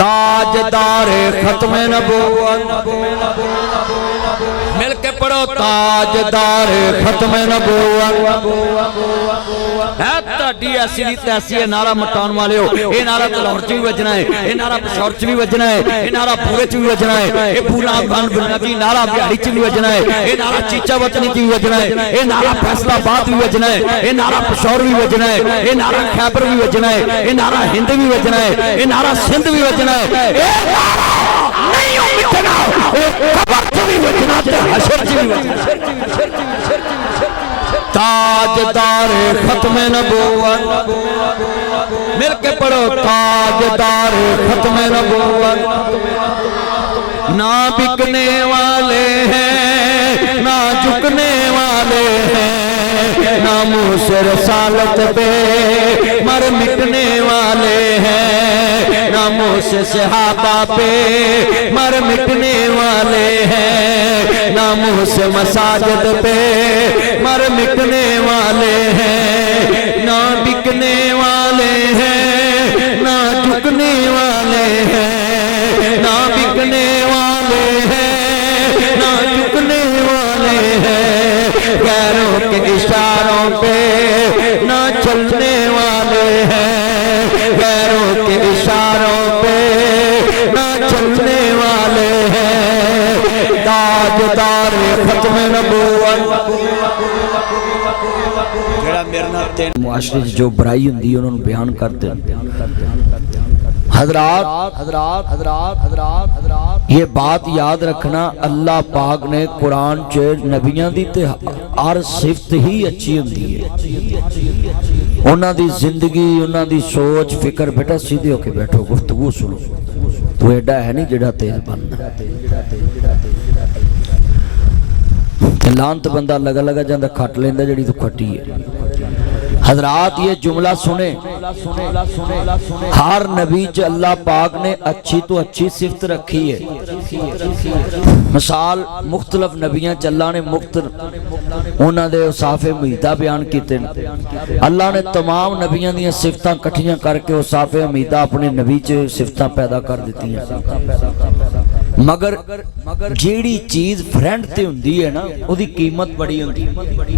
ताजदार खत्म नबूवत मिल के पढ़ो ताजदार खत्म नबूवत है ताड़ी ऐसी दी तैसी है। नारा मटाने वाले हो, ये नारा लाहौर च भी बजना है, ये नारा पेशावर च भी बजना है, ये नारा पूरे च भी बजना है, ये पूरा अफगान बुनियादी नारा बिहारी च भी बजना है, ये नारा चीचा वतनी च भी बजना है, ये नारा फैसलाबाद भी बजना है, ये नारा पेशावर भी बजना है, ये नारा खैबर भी बजना है, ये नारा हिंद भी बजना है, ये नारा सिंध भी बजना है। नहीं मिटना, कबर च भी बजना है, हशर च भी बजना है। ताजदार खत्म नबूवत मिल के पढ़ो ताजदार खत्म नबूवत। ना बिकने वाले हैं ना झुकने वाले हैं, ना मुँह से रसालत पे मर मिटने वाले हैं, ना मुँह से सहाबा पे मर मिटने वाले हैं, ना मुँह से मसाजिद पे मर मिटने वाले हैं, ना बिकने वाले हैं ना झुकने वाले हैं, ना बिकने वाले हैं ना झुकने वाले हैं, गैरों के इशारों पे ना चलने वाले हैं, गैरों के इशारों पे ना चलने वाले हैं। ताजदार खत्म नबूवत मुआशरे जो बुराई होंदी है उन्होंने बयान करते हैं। हजरात हजरात हजरात हजरात हजरात ये बात याद रखना, अल्लाह पाक ने कुरान च नबियां दी ते हर सिफत ही अच्छी होंदी है। उन्हां दी जिंदगी उन्हां दी सोच फिक्र, बेटा सीधे होके बैठो गुफ्तगू सुनो, तू एडा है नहीं जेड़ा तेज बनना। लांत बंदा लगा लगा जांदा खट लेंदा जेड़ी तू खटी है। हजरात ये जुमला सुने, हर नबी च अल्लाह पाक ने अच्छी तो अच्छी सिफत रखी है। मिसाल मुख्तलिफ नबियां च अल्लाह ने उन्हां दे औसाफे मुहीदा बयान कीते। अल्लाह ने तमाम नबियां दी सिफतां इकट्ठियां करके औसाफे मुहीदा अपने नबी च सिफतां पैदा कर दित्तियां। मगर जेड़ी चीज फ्रेंड ते हुंदी है ना, ओदी कीमत बड़ी हुंदी है,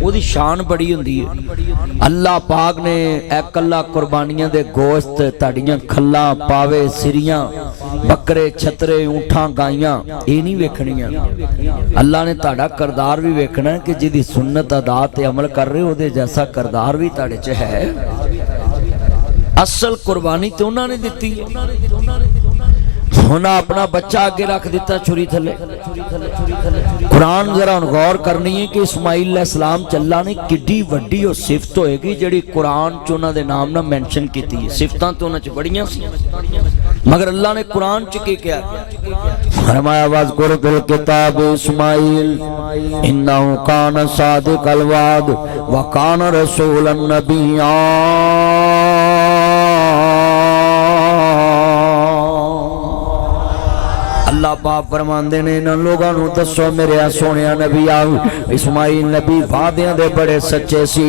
ओदी शान बड़ी हुंदी है। अल्लाह पाक ने कल्ला कुर्बानियां दे गोश्त, ताड़ियां खल्लां, पावे, सिरियां, बकरे, छतरे, ऊंठां, गाइयां ये नहीं वेखणियां। अल्लाह ने ताड़ा करदार भी वेखना है कि जिहदी सुन्नत अदा ते अमल कर रहे हो ओदे जैसा करदार भी ताड़े च है। असल कुर्बानी तो उन्होंने दिती है। उन्हें अपना बच्चा आगे रख दिता छुरी थले। कुरान जरा गौर करनी है कि इस्माइल अलैहिस्सलाम अल्लाह ने किड्डी वड्डी और सिफत होएगी जिहड़ी कुरान च उन्हां दे नाम ना मेंशन कीती है। सिफतां तो उन्हां च बड़ियां सी, मगर अल्लाह ने कुरान च की क्या फरमाया, वज़कुर फिल किताब इस्माइल इन्नहु कान सादिकल वाद व कान रसूलन नबिय्या। अल्लाह पाक फरमांदे ने इन्हां लोगां नूं दसो मेरे सोहणिया नबी आओ, इस्माइल नबी वादियां दे बड़े सच्चे सी।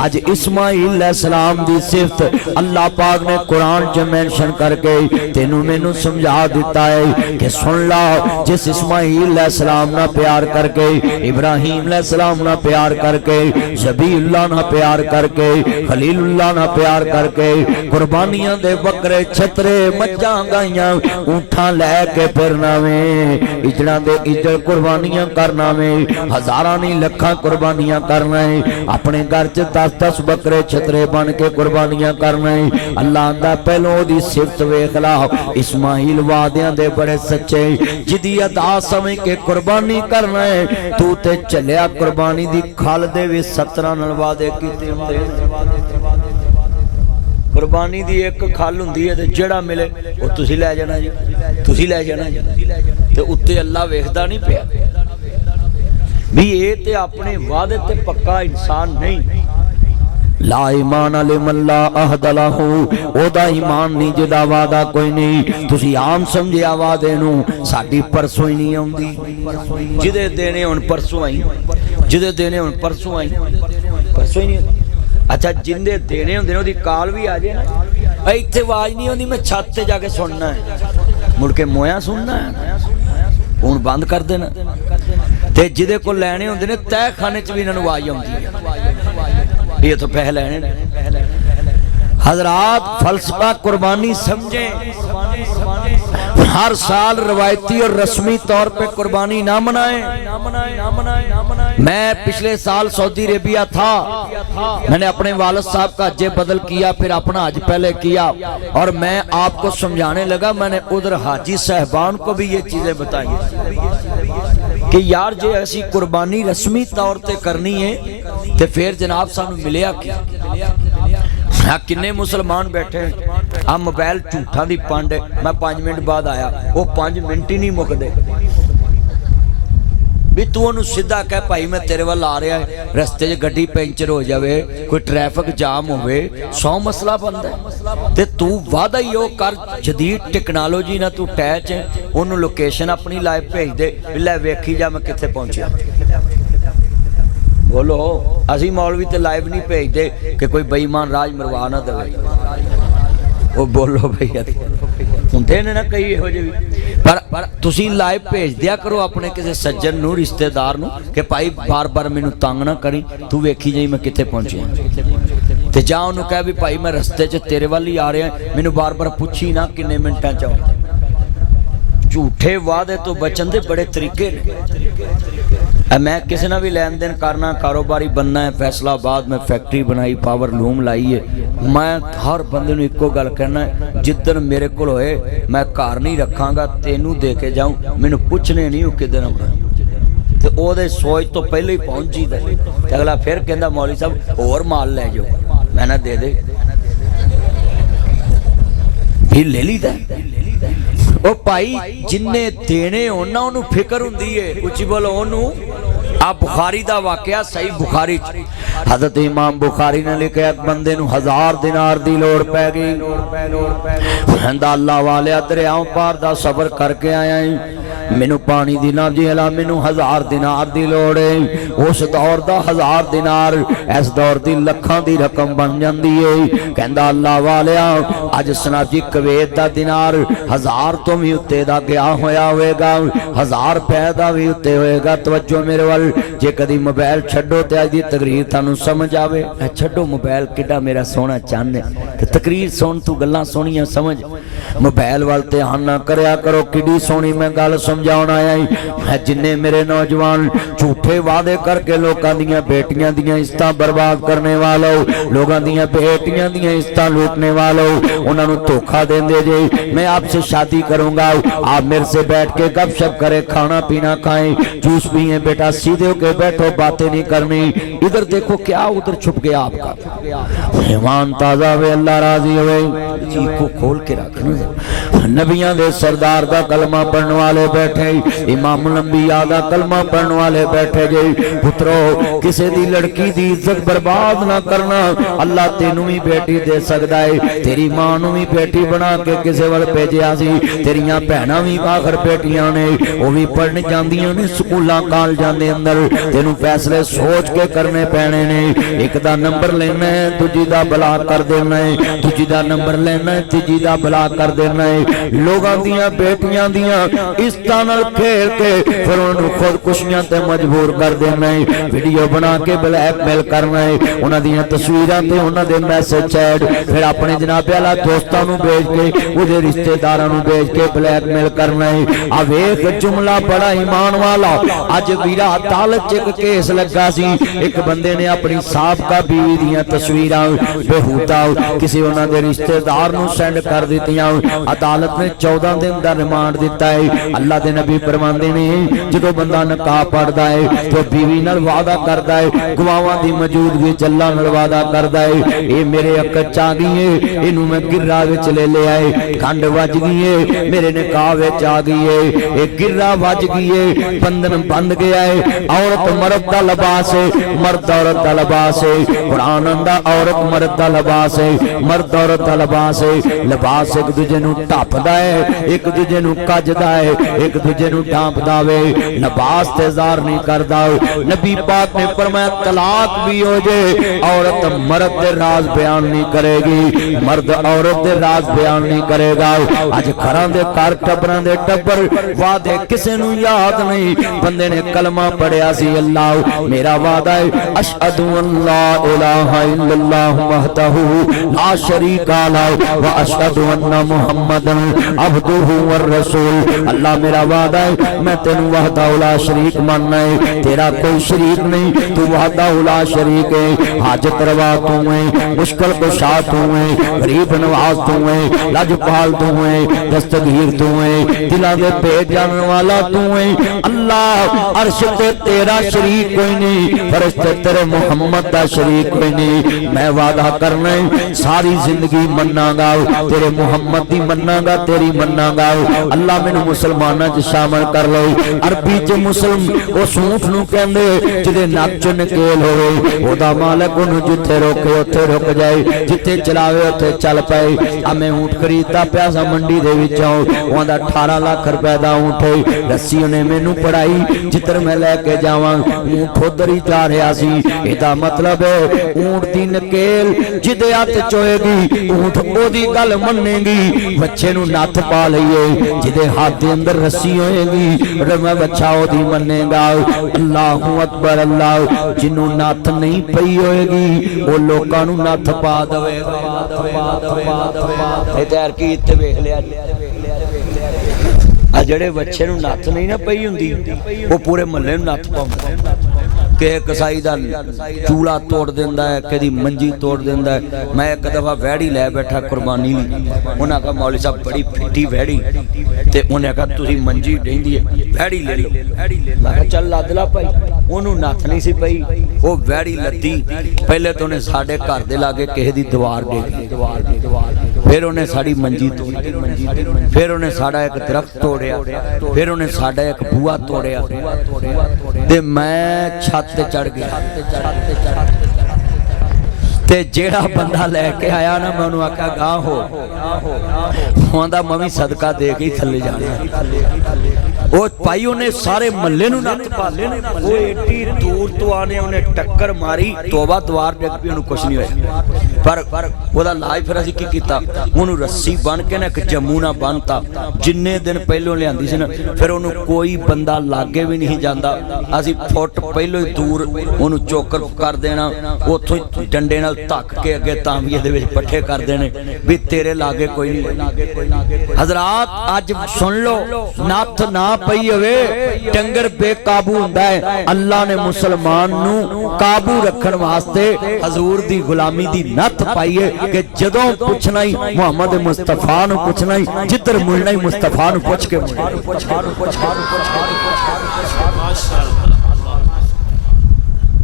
अज इस्माइल अलैहिस्सलाम दी सिफत अल्लाह पाक ने कुरान च मेंशन करके तेनू मैनू समझा दिता है कि सुन ला, जिस इस्माइल अलैहिस्सलाम ना प्यार करके, इब्राहिम अलैहिस्सलाम ना प्यार करके, ज़बीउल्लाह ना प्यार करके, खलीलुल्लाह ना प्यार करके, कुर्बानियां दे बकरे, छतरे, मज्जां, गाइयां, ऊंठां लैके फिरना में, इजड़ा दे इजड़ कुर्बानियां करना में, हजारां नहीं लखां कुर्बानियां करना है। अपने घर च 10-10 बकरे छतरे बन के कुर्बानियां करना है। अल्लाह आंदा पहलों ओदी सिफत वेख ला, इस्माइल वादियां दे बड़े सच्चे, जिदी अदा समझ के कुर्बानी करना है। तू ते चलिया कुर्बानी दी खल दे वी 17 नाल वादे कीते हुंदे। कुर्बानी दी एक खल हुंदी है ते जेड़ा मिले वो तुसी लै जाना जी, तुसी लै जाना जी। ते उत्ते अल्लाह वेखदा नहीं पिया भी ये ते अपने वादे ते पक्का इंसान नहीं। ला ईमान लिमल्ला अहद लहू, ओदा ईमान नहीं जिहदा वादा कोई नहीं। तुसी आम समझिया वादे नूं, साडी परसों ही नहीं आउंदी। जिदे देने हुण परसों आई, जिदे देने हुण परसों आई, परसों ही नहीं। अच्छा जिंदे देने होंदे ने ओदी काल भी आ जाए ना, इत्थे आवाज नहीं आती, मैं छत ते जाके सुनना है, मुड़ के मोया सुनना है, हुण बंद कर देना। ते जिदे को लैने होंदे ने तह खाने च भी इन्हां नूं आवाज आउंदी है, ये तो पैसे लैने। हजरात फलसफा कुर्बानी समझे, हर साल रवायती और रस्मी तौर पे कुर्बानी ना मनाए। मैं पिछले साल सऊदी अरेबिया था, मैंने अपने वालिद साहब का हज बदल किया, फिर अपना हज पहले किया, और मैं आपको समझाने लगा, मैंने उधर हाजी साहबान को भी ये चीजें बताई कि यार जे ऐसी कुर्बानी रस्मी तौर पे करनी है तो फिर जनाब सानू मिलिया क्या। किन्ने मुसलमान बैठे आ मोबाइल झूठा दी पंड, मैं 5 मिनट बाद आया, वो 5 मिनट ही नहीं मुकदे भी तू उन्होंने सीधा कह भाई मैं तेरे वाल आ रहा है, रस्ते च गड्डी पैंचर हो जाए, कोई ट्रैफिक जाम होवे, 100 मसला बनता है, ते तू वादा ही वो कर जदीद टेक्नोलॉजी ना तू टैच है, उन्होंने लोकेशन अपनी लाइव भेज दे, लै वेखी जा मैं कित्थे पहुंचा। बोलो असी मौलवी तो लाइव नहीं भेजते कि कोई बेईमान राज मरवा ना दे, वो बोलो भैया होंदे ने ना कई इहो ਜਿਹੇ भी, पर तुसी लाइव भेज दिया करो अपने किसी सज्जन नूं रिश्तेदार नूं कि भाई बार बार मैनू तंग ना करी, तू वेखी जाई मैं कित्थे पहुंचिया, ते जा उन्होंने कह भी भाई मैं रस्ते च तेरे वाल ही आ रहा, मैनू बार बार पुछी ना किन्ने मिनटां च आउणा। झूठे वादे तो बचन दे बड़े तरीके ने। मैं किसी ना भी लेन देन करना, कारोबारी बनना है, फैसलाबाद में फैक्ट्री बनाई, पावर लूम लाई है, मैं हर बंदे नूं इक्को गल कहना है, जिद्दन मेरे कोल होए मैं घर नहीं रखांगा, तेनू दे के जाऊं, मैनू पुछने नहीं वो किदन आउणा, ते ओहदे सोच तो पहले ही पहुंच जीदा, ते अगला फिर कहंदा मौलवी साहब होर माल लै जाओ, मैं ना दे दे फिर ले लीदा। ओ भाई जिन्ने देने होना उन्होंने फिक्र हुंदी है, उची बोलो उन्होंने। आ बुखारी दा वाकया सही बुखारी च हजरत इमाम बुखारी ने लिखा एक बंदे नूं 1000 दिनार दी लोड़ पै गई, कहंदा अल्लाह वाले दरियाओं पार दा सफर करके आया है, मैनू पानी दी ना जेला, मैनू 1000 दिनार दी लोड़ है। उस दौर दा 1000 दिनार इस दौर दी लखां दी रकम बन जांदी है। कहंदा अल्लाह वालिया अज सनाजी कवेत दा दिनार 1000 तो भी उत्ते दा गया होया होएगा, 1000 रुपए दा भी उत्ते होएगा। तवज्जो मेरे वाल, जे कदी मोबाइल छड्डो ते अज दी तकरीर तानू समझ आवे, छड्डो मोबाइल किड्डा मेरा सोहना चन्न ते तकरीर सुन, तू गल्लां सोहणियां समझ, मोबाइल वाल ध्यान ना करया करो। किड्डी सोहनी मैं गल समझाउण आया है, जिन्ने मेरे नौजवान झूठे वादे करके लोकां दीयां बेटियां दीयां इज्जतां बर्बाद करने वालों, लोकां दीयां बेटियां दीयां इज्जतां लूटने वालों, उन्हां नूं धोखा देंदे जे मैं आपसे शादी करूंगा, आप मेरे से बैठ के गपशप करे, खाना पीना खाएं, जूस पिए, बेटा सीधे होके बैठो, बातें नहीं करनी। इधर देखो क्या उधर छुप गया आपका ईमान ताजा वे, अल्लाह राजी होवे, चीज को खोल के रखना। नबियां दे सरदार दा कलमा पढ़ने वाले बैठे, इमामुल अंबिया दा कलमा पढ़ने वाले बैठे जे। पुत्रो किसी दी लड़की दी इज्जत बर्बाद ना करना, अल्लाह तेनू भी बेटी दे सकदा है, तेरी मां नू भी बेटी बना के किसी वाल भेजिया सी, तेरियां भैणां भी आखर बेटियां ने, वो भी पढ़ने जांदियां ने स्कूलां कालजां दे अंदर। तेनू फैसले सोच के करने पैने ने, एक दा नंबर लेना है, दूजी दा भला कर देना है, दूजी दा नंबर लेना है, तीजी दा भला कर देना है। लोगां दियां बेटियां दियां इज्जतां नाल खेल के फिर उन्हां नूं खुदकुशियां ते मजबूर कर देना है, वीडियो बना के ब्लैकमेल करना है, उन्हां दियां तस्वीरां ते उन्हां दे मैसेज चैट फिर अपने जनाबे वाला दोस्तां नूं भेज के, उहदे रिश्तेदारां नूं भेज के ब्लैकमेल करना है। आ वेख जुमला बड़ा ईमान वाला। अज वीरा अदालत च एक केस लगा सी, एक बंदे ने अपनी साबका बीवी दियां तस्वीरां बेहूदा किसी उन्हां दे रिश्तेदार नूं सेंड कर दित्तियां। अदालत ने 14 दिन दा रिमांड दिता है। अल्लाह दे नबी फरमांदे ने जदों बंदा निकाह पढ़दा है तो बीवी नाल वादा करदा है, गवाहां दी मौजूदगी च अल्लाह नाल वादा करदा है, ये मेरे हक च आ गई है, इनू मैं गिर्रा विच ले लिया है, खंड वज गई है, मेरे निकाह विच आ गई है, ये गिर्रा वज गई है, बंधन बंध गया है। औरत मर्द दा लिबास है, मर्द औरत दा लिबास है, कुरान आंदा औरत मर्द दा लिबास है, मर्द औरत दा लिबास है। लिबास एक दूजे नू ढपदा है, एक दूजे नू कजदा है, एक एक दूजे नू ढांपदा वे, नबास ते ज़ार नहीं करदा। नबी पाक ने फरमाया तलाक भी हो जाए औरत मर्द दे राज बयान नहीं करेगी, मर्द औरत दे राज बयान नहीं करेगा। अज घरां दे घर टब्बरां दे टब्बर वादे किसे नू याद नहीं। बंदे ने कलमा पढ़िया सी अल्लाह मेरा वादा है अशहदु अल्ला इलाहा इल्लल्लाह वहदहू ला शरीका लहू व अशहदु अन्ना मुहम्मदन अब्दुहू व रसूल। अल्लाह मेरा वादा है मैं तेनू वहदहू ला शरीक मानना है, तेरा कोई शरीक नहीं, तू वहदहू ला शरीक है। हाजत रवा तू है, मुश्किल कुशा तू है, गरीब नवाज तू है, लजपाल तू है, दस्तगीर तू है, दिला दे पेट जानने वाला तू है। अल्लाह अर्श ते तेरा शरीक कोई नहीं, फरिश्ते तेरे मुहम्मद दा शरीक कोई नहीं। मैं वादा करना है सारी जिंदगी मन्नागा तेरे मुहम्मद दी मन्नागा, तेरी मन्नागा। अल्लाह मैनू मुसलमाना च शामिल कर लो। अरबी च मुसलम उस ऊंट नू कहंदे जिहदे नक च नकेल होवे, ओदा मालिक ओनू जिथे रोके उत्थे रुक जाए, जिथे चलावे उत्थे चल पाए। आ मैं ऊंट खरीददा पिया सा मंडी दे विचों, ओदा 18 लाख रुपए दा ऊंट है। रस्सी ने मैनू पढ़ाई जिधर मैं लैके जावां ऊंट उधर ही जा रहा सी। इहदा मतलब है ऊंट दी नकेल जिदे हत्थ च होएगी ऊंट ओदी गल मन्नेगी। बच्चे नू नत्थ पा लईए जिदे हाथ दे अंदर रस्सी होएगी मैं बच्चा ओदी मन्नेगा। अल्लाहू अकबर अल्लाह। जिन्नू नत्थ नहीं पई होएगी वो लोकां नू नत्थ पा देवेगा। ए तैर की इत्थे वेख लिया आ जेड़े बच्चे नू नत्थ नहीं ना पई हुंदी वो पूरे महल्ले नू नत्थ पाउंदा। कि कसाई दा चूड़ा तोड़ देंदा है, कदी मंजी तोड़ देंदा है। मैं एक दफा वैड़ी लै बैठा कुर्बानी उन्हें कहा मौली साहब बड़ी फिटी वैड़ी, ते उन्हें कहा तुसी मंजी ढेंदी है वैड़ी ले लो। मैं कहा चल लद ला भाई, ओनू नत्थ नहीं सी पई, वो वैड़ी लद्दी। पहले तो उन्हें साडे घर दे लागे किसी दी दीवार डेगी, फिर उन्हें साड़ी मंजी तोड़ी, फिर उन्हें साडा एक दरख्त तोड़िया, फिर उन्हें साडा एक बूहा तोड़िया। ते मैं छत ते चढ़ गया ते जेड़ा बंदा लैके आया ना मैं उन्होंने आख्या गां हो आंदा मवी सदका दे के थले जाने। वो भाई उन्हें सारे महल्ले नू नत्थ पाले ने, वो एडी दूर तो आने उन्हें टक्कर मारी, तौबा द्वार डिग पई, उन्हें कुछ नहीं होया। पर ओदा लाज फिर असीं की कीता, उन्होंने रस्सी बन के ना एक जमूना बनता। जिन्ने दिन पहलों लियांदी सी ना फिर उन्होंने कोई बंदा लागे भी नहीं जांदा। असीं फुट पहलों ही दूर उन्होंने चोकर कर देना, उत्थों डंडे नाल धक के अगे तांबिए दे विच पट्ठे कर देने भी तेरे लागे कोई नहीं। हजरात अज सुन लो, नत्थ ना पई होवे डंगर बेकाबू हुंदा है। अल्लाह ने मुसलमान नू काबू रखण वास्ते हजूर दी गुलामी दी नत्थ पाई है कि जदों पुछना ही मुहम्मद मुस्तफा नू पुछना ही, जिधर मुड़ना ही मुस्तफा नू पुछ के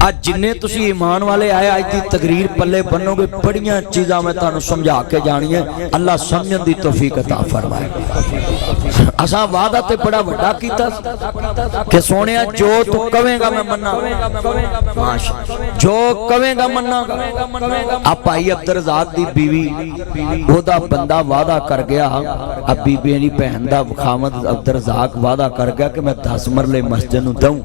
आज जिन्ने तुसी ईमान वाले आए आज दी तकरीर पल्ले बनोगे बड़ियां चीज़ां मैं तुहानू समझा के जानी है। अल्लाह समझण दी तौफीक अता फरमाए। असा वादा ते बड़ा वड्डा कीता कि सोनिया जो तू कवेगा मैं मन्नांगा, माशाअल्लाह जो कवेगा मन्नांगा। आ भाई अब्दुल रज़ाक दी बीवी ओदा बंदा वादा कर गया, अब बीबी दी भैन दा खामद अब्दुल रज़ाक वादा कर गया कि मैं 10 मरले मस्जिद नू दूं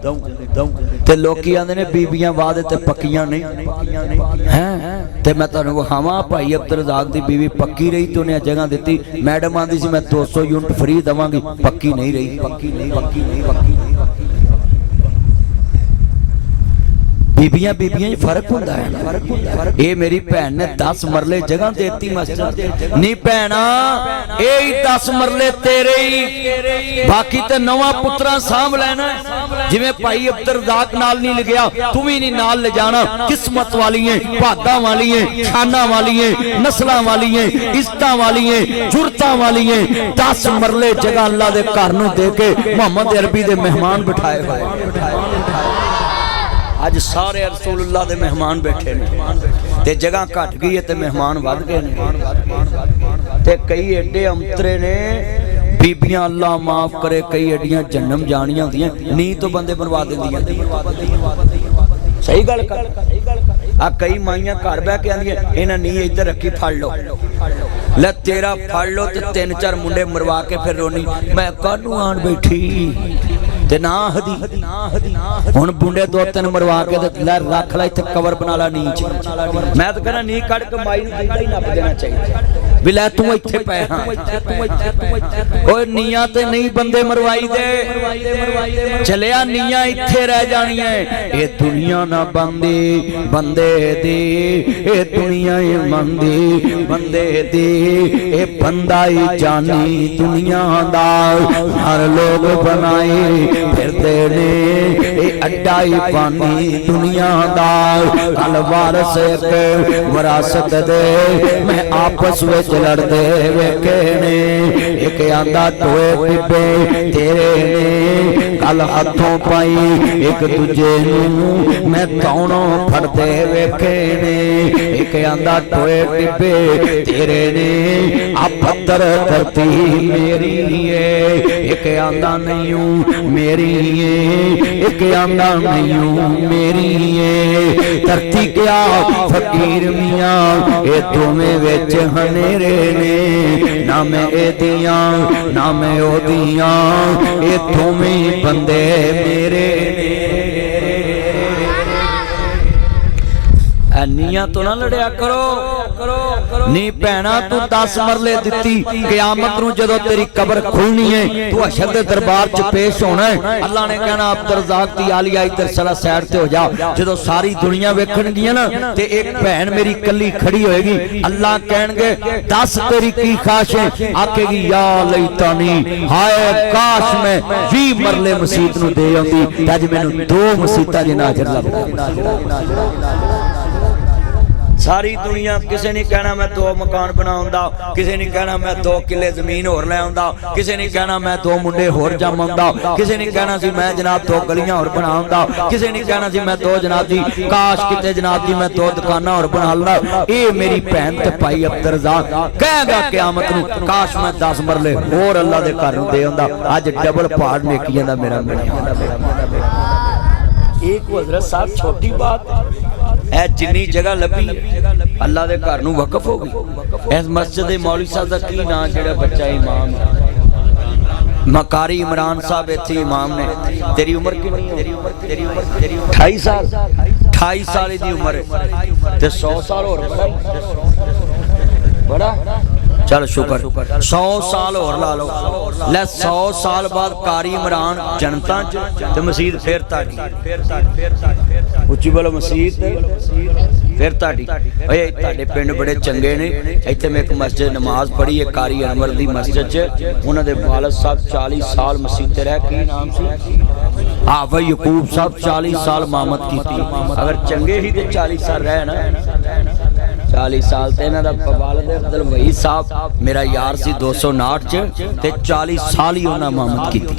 ते लोकी आंदे ने बीबी वादे ते पक्कियां नहीं हैं। ते मैं तुहानू विखावां भाई अब्दुल रज़ाक दी बीवी पक्की रही तो उन्हें जगह दी। मैडम आंदी सी मैं 200 यूनिट फ्री देवांगी, पक्की नहीं रही। बीबियां बीबियां फर्क होंदा है। ये मेरी भैन ने 10 मरले जगह देती मस्जिद नहीं भैना, ये 10 मरले तेरे ही, बाकी ते नवा पुत्रा सांभ लेना। जिवें भाई अब्दुल रज़ाक नाल नहीं लिखिया तू भी नहीं नाल ले जाना। किस्मत वाली है, भागा वाली है, खाना वाली है, नस्लां वाली है, इज्जतां वाली है, जुरतां वाली है। 10 मरले जगह अल्लाह दे घर नूं दे के मोहम्मद अरबी दे मेहमान बिठाए हुए। अज सारे रसूलुल्लाह दे मेहमान बैठे ने ते जगह घट गई है ते मेहमान वध गए ने ते कई एडे अंतरे ने। बीबियां अल्लाह माफ करे कई एडियां जन्म जानियां होंदियां नी तो बंदे बनवा देंदियां। सही गल कर आ कई माइयां घर बह के आंदियां इन्हां नी इधर रखी फड़ लो, ਲੈ तेरा फड़ लो ते 3-4 मुंडे मरवा के फिर रोनी मैं कानू आन बैठी ते ना हदी हुण बुंडे 2-3 मरवा के ते ले रख ला इत्थे कवर बना ला नीच मैं तो कहना नी कड़ के माई नूं जिंदा ही नप देना चाहिए भी लै तू इत्थे पै हां ओए नीयां ते नहीं बंदे मरवाई दे चलिया नीयां इत्थे रह जाणियां ए दुनिया ना बंदे बंदे दी ए दुनिया ही मंदी बंदे दी ए बंदा ही जानी दुनिया दा हर लोग बनाए फिरदे ने ए अड्डा ही पानी दुनिया दा कल वारस एक विरासत दे मैं आपस विच लड़दे वेखे ने एक आंदा टोए टिब्बे तेरे ने कल हाथों पाई एक दूजे नूं मैं तौणों फड़दे वेखे ने एक आंदा टोए टिब्बे तेरे ने आ पत्थर धरती मेरी है एक आंदा नहीं मेरी है एक आंदा नहीं मेरी है धरती क्या फकीर मियां ए दोवें विच हनेरे ने ना मैं एदियां ना मैं ओदियां ए दोवें बंदे मेरे ने नीयां तो ना लड़िया करो नी भैणा तू 10 मरले दिती क़यामत नूं जदों तेरी कब्र खुलनी है तू हशर दे दरबार च पेश होना है अल्लाह ने कहना अब्दुल रज़ाक दी आलिया इधर सला साइड ते हो जा जदों सारी दुनिया वेखणगियां ना ते एक भैन मेरी कल्ली खड़ी होएगी अल्लाह कहणगे 10 तेरी की ख्वाहिश है आखेगी या लैतानी हाय काश मैं 20 मरले मसीत नूं दे आंदी अज मैनूं 2 मसीतां दे नाज़र लगदा सारी दुनिया किसी ने कहना मैं 2 मकान बनाऊंदा किसी ने कहना मैं 2 किले जमीन होर ले आऊंदा किसी ने कहना मैं 2 मुंडे होर जमाऊंदा किसी ने कहना सी मैं जनाब 2 गलियां होर बनाऊंदा किसी ने कहना सी मैं 2 जनाब दी काश किते जनाब दी मैं 2 दुकानां होर बना ला ए मेरी भैन ते भाई अब्दुल रज़ाक कहेगा क़यामत नूं काश मैं 10 मरले होर अल्लाह दे घर नूं दे आंदा अज डबल पहाड़ नेकियां दा मेरा एक हज़रत साहब छोटी बात है जिन्नी जगह लभी अल्लाह दे घर नूं वकफ हो गई इस मस्जिद दे मौलवी साहब दा की नाम जेड़ा बच्चा इमाम मकारी इमरान साहब इत्थे इमाम ने तेरी उम्र कितनी है तेरी उम्र 28 साल 28 साल दी उम्र ते 100 साल और बड़ा चल शुक्र 100 साल और ला लो ले 100 साल बाद कारी इमरान जनता च मसीत फिर ताड़ी उच्ची बोलो मसीत फिर ताड़ी ताड़े पिंड बड़े चंगे ने इत्थे मैं एक मस्जिद नमाज पढ़ी है कारी अनवर दी मस्जिद च उन्हां दे वालिद साहब 40 साल मसीत रह की नाम सी आवा यकूब साहब 40 साल इमामत कीती अगर चंगे ही ते 40 साल रह ना 40 साल ते इन्हां दा वालिद अब्दुल वहीद साहब मेरा यार सी 259 च ते 40 साल ही उन्हां इमामत कीती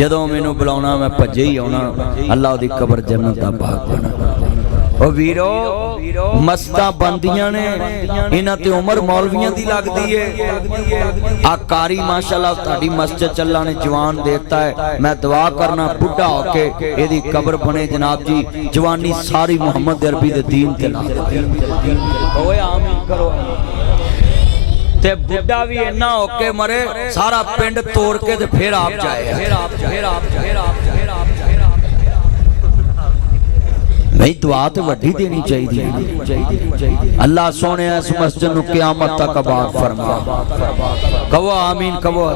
जदों मैनूं बुलाउणा मैं भज्जे ही आउणा अल्लाह दी कब्र जन्नत दा बाग बना ओ वीरो मस्तां बंदियां ने इन्हां ते उम्र मौलवियां दी लगदी है आ कारी माशाअल्लाह तुहाडी मस्जिद च अल्लाह ने जवान देता है मैं दुआ करना बुढ़ा होके एदी कब्र बने जनाब जी जवानी सारी मुहम्मद अरबी दे दीन ते ला ओए आमीन करो ते बुढ़ा भी इन्ना होके मरे सारा पिंड तोड़ के ते फिर आप जाए नहीं दुआ तो वड्डी देनी चाहिए अल्लाह सोने इस मस्जिद नूं क़यामत तक आबाद फरमा कहो आमीन कहो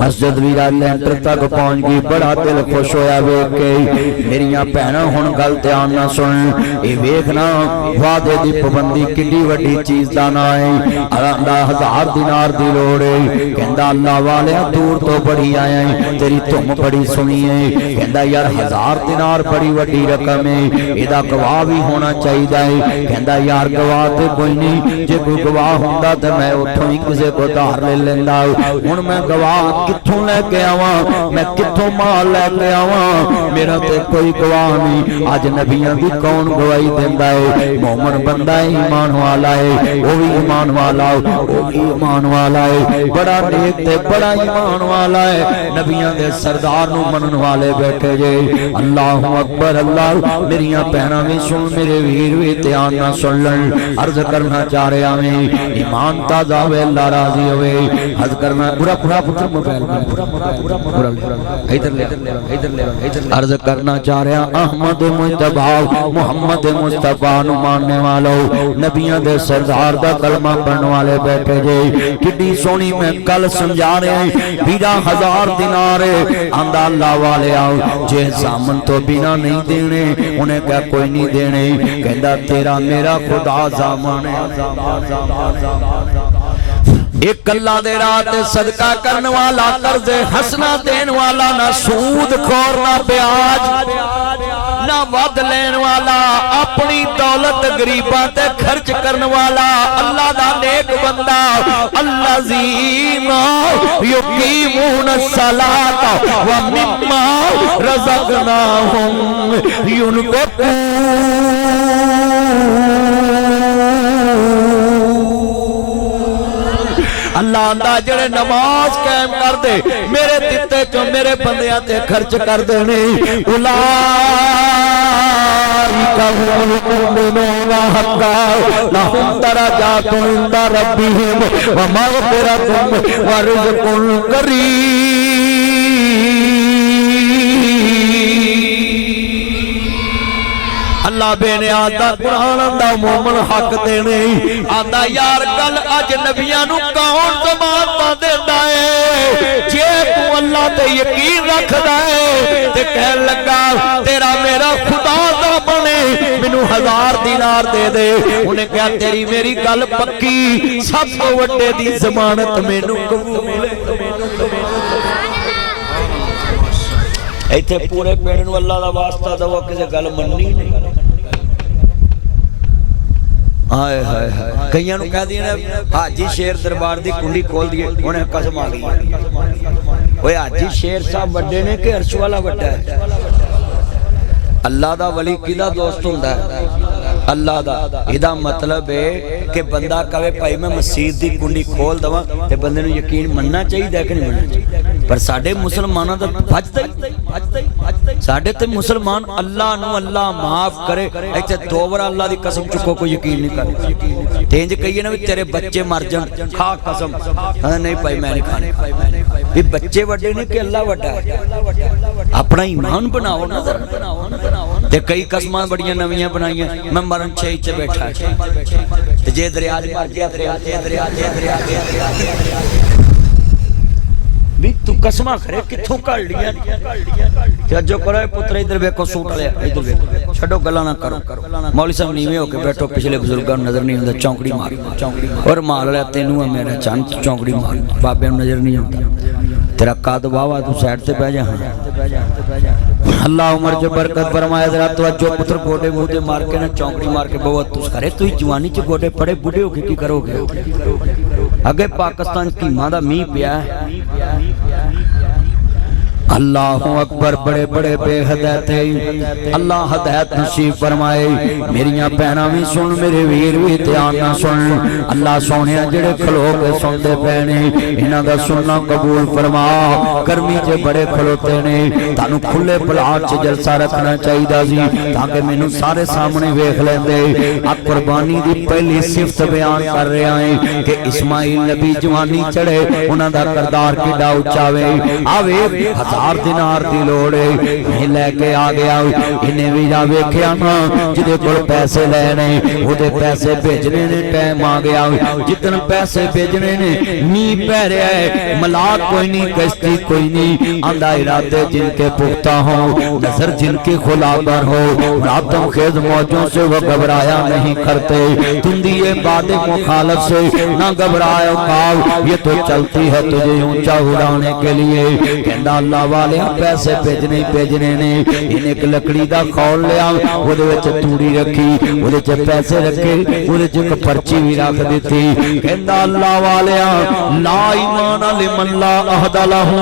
मस्जिद भी लैंटर तक पहुंच गई बड़ा दिल खुश होया वेख के मेरियां भैणां हुण गल ध्यान नाल सुन ए वेखना वादे दी पाबंदी किड्डी वड्डी चीज दा ना है आंदा 1000 दिनार दी लोड़ है कहंदा अल्लाह वालिया दूर तो बड़ी आया है तेरी धुम बड़ी सुनी है कहंदा यार 1000 दिनार बड़ी वड्डी रकम है एदा गवाह भी होना चाहिए है कहंदा यार गवाह ते कोई नहीं जे कोई गवाह हुंदा ते मैं उत्थों ही किसे को धार ले लैंदा हुण मैं गवाह कित्थों लैके आवां, मैं कित्थों माल लैके आवां, मेरा ते कोई गवाह नहीं। अज नबियां दी कौन गवाही देंदा है? मोमन बंदा ईमान वाला है, वो भी ईमान वाला, वो भी ईमान वाला है, बड़ा नेक ते बड़ा ईमान वाला है। नबियां दे सरदार नूं मनन वाले बैठे जे। अल्लाहु अकबर अल्लाह। मेरियां भैणां भी सुन, मेरे वीर भी ध्यान नाल सुन लण। अर्ज करना चाह रहा मैं, ईमान ताजा होवे, अल्लाह राजी होवे। अर्ज करना पूरा पूरा पुत्र मोबाइल में पूरा इधर ले अर्ज करना चाह रहा अहमद मुस्तफा मोहम्मद मुस्तफा नु मानने वालों, नबियां दे सरदार दा कलमा पढ़ने वाले बैठे जे। किड्डी सोहनी मैं कल समझा रहा बीरा 1000 दिनार आंदा अल्लाह वाले आओ, जे सामन तो बिना नहीं देने, उन्हें क्या कोई नहीं देने, कहंदा तेरा मेरा खुदा जामन है। एक अल्लाह दे राह ते सदका करने वाला, कर्जे हसना देने वाला, ना सूद खोर ना ब्याज ना वध लेने वाला, अपनी दौलत गरीबां ते खर्च करने वाला, अल्लाह दा नेक बंदा। अल्लज़ीना युकीमूना सलात व मिम्मा रज़क़नाहुम युनफ़िक़ून। अल्लाह आंदा जेड़े नमाज कायम कर दे, मेरे दिते चो मेरे बंदियां ते खर्च कर देने। उलाइका हुमुल मुमिनूना हक्का लहुम दरजातुन इंदा रब्बिहिम व मग़फ़िरतुन व रिज़्क़ुन करीम। अल्लाह बेनियाज दा कुरान आंदा मोमन हक देने। आंदा यार कल अज नबियां नू कौन ज़मानत देंदा है? जे तू अल्लाह ते यकीन रखदा है ते कह लगा तेरा मेरा खुदा दा बने, मैनू 1000 दिनार दे दे। उन्हें कहा तेरी मेरी गल पक्की, सब तो वड्डे दी ज़मानत मैनू कबूल है। इत्थे पूरे पिंड नूं अल्लाह दा वास्ता दवो, किसी गल मननी नहीं। हाय हाय हाय, कईयां नूं कह दिए हाजी शेर दरबार दी कुंडी खोल दिए, उन्हें कसम आ गई। ओए हाजी शेर साहब वड्डे ने कि अर्श वाला वड्डा है? अल्लाह दा वली किदा दोस्त हुंदा है? अल्लाह दा। इहदा मतलब है कि बंदा कहे भाई मैं मस्जिद दी कुंडी खोल दवां ते बंदे नूं यकीन मनना चाहिए कि नहीं मनना चाहिए? पर साडे मुसलमानां दा भजदा साडे ते मुसलमान अल्लाह नूं अल्लाह माफ करे, इत्थे 2 बार अल्लाह दी कसम चुको कोई यकीन नहीं करदा। ते इंज कहिए ना भी तेरे बच्चे मर जाण, खा कसम, नहीं भाई मैं नहीं खाने। भी बच्चे वड्डे ने कि अल्लाह वड्डा है? अपना ईमान बनाओ ना ते कई कसमां बड़ियां नवीं बनाईयां। मैं मरण छे च बैठा ते जे दरिया च मर गया दरिया भी तू कसमा करे कित्थों कढ़ लिया। जो करो पुत्र इधर वेखो सूट लिया, इधर वेखो, छड्डो गल्लां ना करो। मौलवी साहब नीवे होके बैठो, पिछले बुजुर्गां नूं नजर नहीं आउंदा, चौंकड़ी मार और मार लिया तेनू मेरा चंद चौंकड़ी मार, बाबे नूं नजर नहीं आउंदा। तेरा कद वावा, तू साइड ते बह जा। अल्लाह उमर च बरकत फरमाए। जरा तवज्जो पुत्र, गोडे मुंह ते मार के ना चौंकड़ी मार के बहुत तुस करे। तू जवानी च गोडे पड़े, बुढ़े होके की करोगे? अगे पाकिस्तान कीमा दा मींह पिया। अल्लाहु अकबर, बड़े बड़े बेहदायत अल्लाह हदायत नसीब फरमाए। मेरियां भैणां भी सुन, मेरे वीर भी ध्यान नाल सुन। अल्लाह सोहणिया जेड़े खलो के सुनते पे ने, इन्हां दा सुनना कबूल फरमा। गर्मी च बड़े खलोते ने, तानू खुले प्लाट च जलसा रखना चाहिदा सी ताकि मैनू सारे सामने वेख लेंदे। आ कुर्बानी दी पहली सिफत बयान कर रहा है कि इस्माइल नबी जवानी चढ़े, उन्हां दा किरदार किड्डा उच्चा वे। आवे 1000 दिनार दी लोड़ है, लैके आ गया। इन्हें भी जा वेख्या ना, जिदे कोल पैसे लेने ओदे पैसे भेजने ने टाइम आ गया। जितने पैसे भेजने ने नींह पै रहा है, मलाक कोई नहीं, कश्ती कोई नहीं। आंदा इरादे जिनके पुख्ता हो, नजर जिनकी खुलाबर हो, रातों खेज मौजों से वो घबराया नहीं करते। तुम दिए बादे मुखालफ से ना घबराओ काव, ये तो चलती है तुझे ऊंचा उड़ाने के लिए। कहता अल्लाह वाले पैसे भेजने ही भेजने ने। इन्हें एक लकड़ी का खौल लिया, उहदे विच तूड़ी रखी, उहदे च पैसे रखे, उहदे च एक पर्ची भी रख दी। कहता अल्लाह वाले ला ईमान ईमान लिमन ला अहद लहू,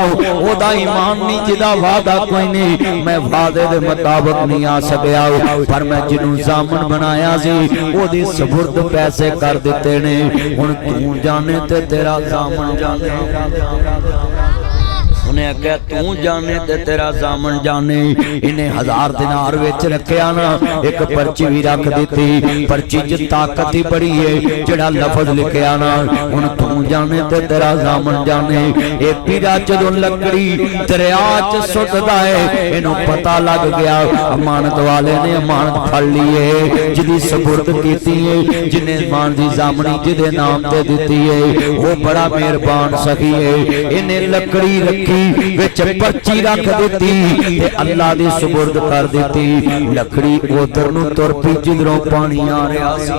ओदा ईमान नहीं जिदा वादा कोई नहीं, मैं वादे दे मुताबिक नहीं आ सकिया, पर मैं जिन्हों जामन बनाया सी ओदी सुपुर्द पैसे कर दिते ने, हुण तू जाने ते तेरा जामन जाने। उन्हें आख्या तू जाने ते तेरा जामन जाने। इन्हें 1000 दिनार विच रखिया ना, एक पर्ची भी रख दी, पर्ची च ताकत ही बड़ी है, जेड़ा लफज लिखिया ना हुण तू जाने ते तेरा जामन जाने। ये पीरा जदों लकड़ी दरिया च सुटदा है, इनू पता लग गया अमानत वाले ने अमानत फड़ ली है, जिदी सुपुर्द कीती है, जिन्हें ईमान दी जामनी जिदे नाम ते दिती है, वो बड़ा मेहरबान सखी है। इन्हें लकड़ी रखी विच पर्ची रख दी ते अल्लाह दी सुपुर्द कर दी। लकड़ी उधर नूं तुर पई जिधरों पानी आ रहा सी।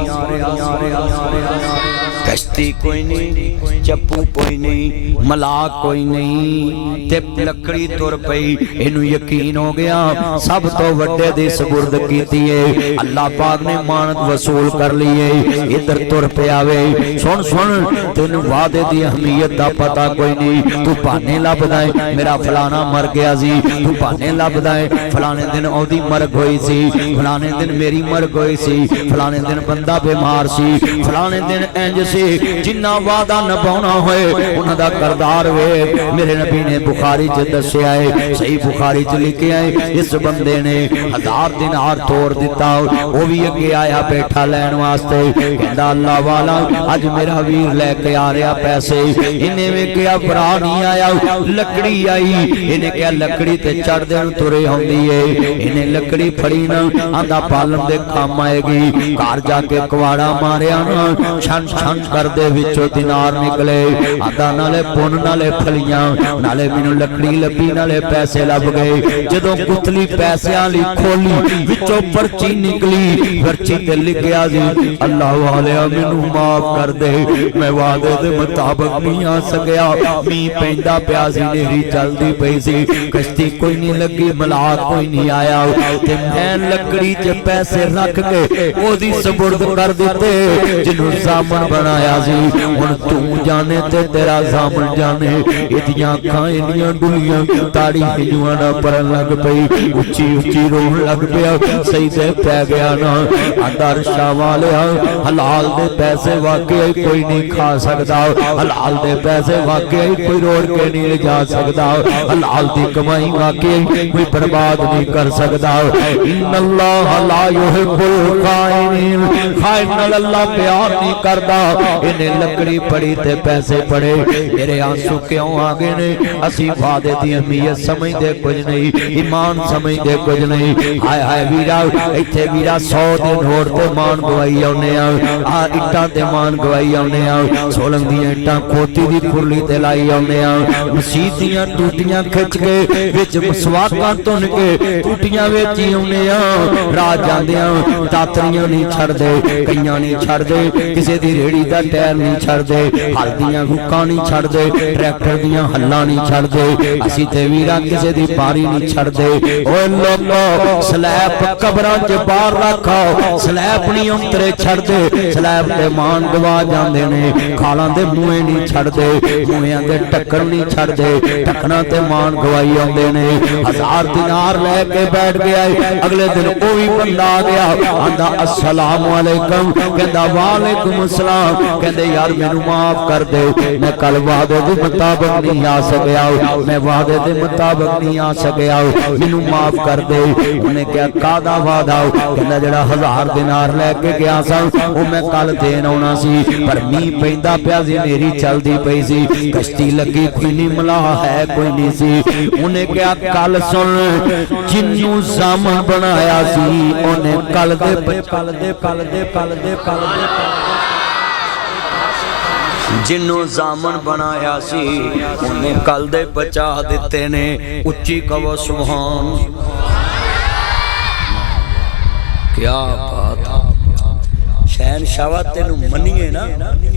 कश्ती कोई नहीं, चप्पू कोई नहीं, मलाक कोई नहीं, ते लकड़ी तुर पई। इनू यकीन हो गया सब तो वड्डे दी सुपुर्द कीती है, अल्लाह पाक ने मानत वसूल कर ली है। इधर तुर पिया वे। सुन सुन, तेनू वादे दी अहमियत दा पता कोई नहीं, तू बहाने लभदा है मेरा फलाना मर गया सी, तू बहाने लभदा है फलाने दिन ओदी मरग होई सी, फलाने दिन मेरी मरग होई सी, फलाने दिन बंदा बीमार सी, फलाने दिन इंज सी। जिन्ना वादा निभाना होए उन्हां दा करदार वे। मेरे नबी ने बुखारी च दस्सिया है, सही बुखारी च लिखिया है, इस बंदे ने 1000 दिनार तोड़ दिता, वो भी अगे आया बैठा लैन वास्ते, कहंदा अल्लाह वाला अज मेरा वीर लेके आ रहा पैसे। इन्हें वेखिया भरा नहीं आया, लकड़ी आई, इन्हें क्या लकड़ी ते चढ़दे नूं तुरे आउंदी है, इन्हें लकड़ी फड़ी ना आंदा पालन दे काम आएगी। घर जाके कवाड़ा मारिया ना, छन छन करदे विचों दिनार निकले, आंदा नाले पुन नाले फलियां नाले मैनूं लकड़ी लभी नाले पैसे लभ गए। जदों कुतली पैसियां ली खोली विचों पर्ची निकली, पर्ची ते लिखिया सी अल्लाह वालिया मैनूं माफ कर दे, मैं वादे दे मुताबिक नहीं आ सकिया, मींह पैंदा पिया सी, नेरी चलदी पई सी, कश्ती कोई नहीं लगी, मलाक कोई नहीं आया, ते मैं लकड़ी च पैसे रख के ओदी सुपुर्द कर दिते जिन्हों जामन बनाया सी। हुण तू जाने ते तेरा जामन जाने। इदियां अखां इन्नियां डुलियां, ताड़ी हिजूआं ना परन लग पई, उच्ची उच्ची रोण लग पिया, सही ते पै गया ना। आंदा रशा वालिया हलाल दे पैसे वाकई कोई नहीं खा सकदा, हलाल दे पैसे वाकई कोई रोड़ के नहीं ले जा सकदा, हलाल दी कमाई वाकई कोई बर्बाद नहीं कर सकदा। इन्नल्लाह ला युहिब्बुल खाइनीन, खाइन नाल अल्लाह प्यार नहीं करदा। इन्हें लकड़ी पड़ी ते पैसे पड़े, मेरे आंसू क्यों आ गए ने? असी वादे दी अहमियत समझदे कुछ नहीं, ईमान समझदे कुछ नहीं। हाय हाय वीरा, इत्थे वीरा 100 दिन होर ते मान गवाई आउने आ इट्टां ते मान गवाई आउने आ, सोलंग दियां इट्टां खोती दी खुरली ते लाई आउने आ, मसीत दियां टूटियां खिच के विच मसवाकां धुन के टूटियां वेच ही आउने आ। राह जांदियां दातरियां नहीं छड़दे, कईयां नहीं छड़दे, किसे दी रेड़ी दा टैर नहीं छड़दे, हल दियां हुक्कां नहीं छड़दे, ट्रैक्टर दियां हल्लां नहीं छड़दे, असी ते वीरा किसे दी बारी नहीं छड़दे। ओए लोगो स्लैब कबरां च बाहर रखो, स्लैब नहीं उतरे छड़दे, स्लैब ते मान गवा जांदे ने, खालां दे मुंहे नहीं छड़दे, मुंहियां दे ढक्कन नहीं छड़दे, ढक्कनां ते मान गवाई आउंदे ने। 1000 दिनार लेके बैठ गया, अगले दिन ओ भी बंदा आ गया, आंदा अस्सलाम वालेकुम, कहंदा वालेकुम अस्सलाम, कहंदे यार मैनू माफ कर दे, मैं कल वादे दे मुताबिक नहीं आ सकिया, मैं वादे दे मुताबिक नहीं आ सकिया, मैनू माफ कर दे। उन्हें क्या कादा वादा? कहंदा जेड़ा 1000 दिनार लेके गया सा वो मैं कल देन आउणा सी, पर मींह पैंदा पिया सी, नेरी चलदी पई सी, कश्ती लगी कोई नहीं, मलाह है कोई नहीं सी। उन्हें क्या कल सुन, जिन्नू जामन बनाया सी उन्हें कल दे जिन्नू जामन बनाया सी उन्हें कल दे बचा दिते ने। उच्ची कहो सुभान। क्या बात, शहनशाह तेनू मनीए ना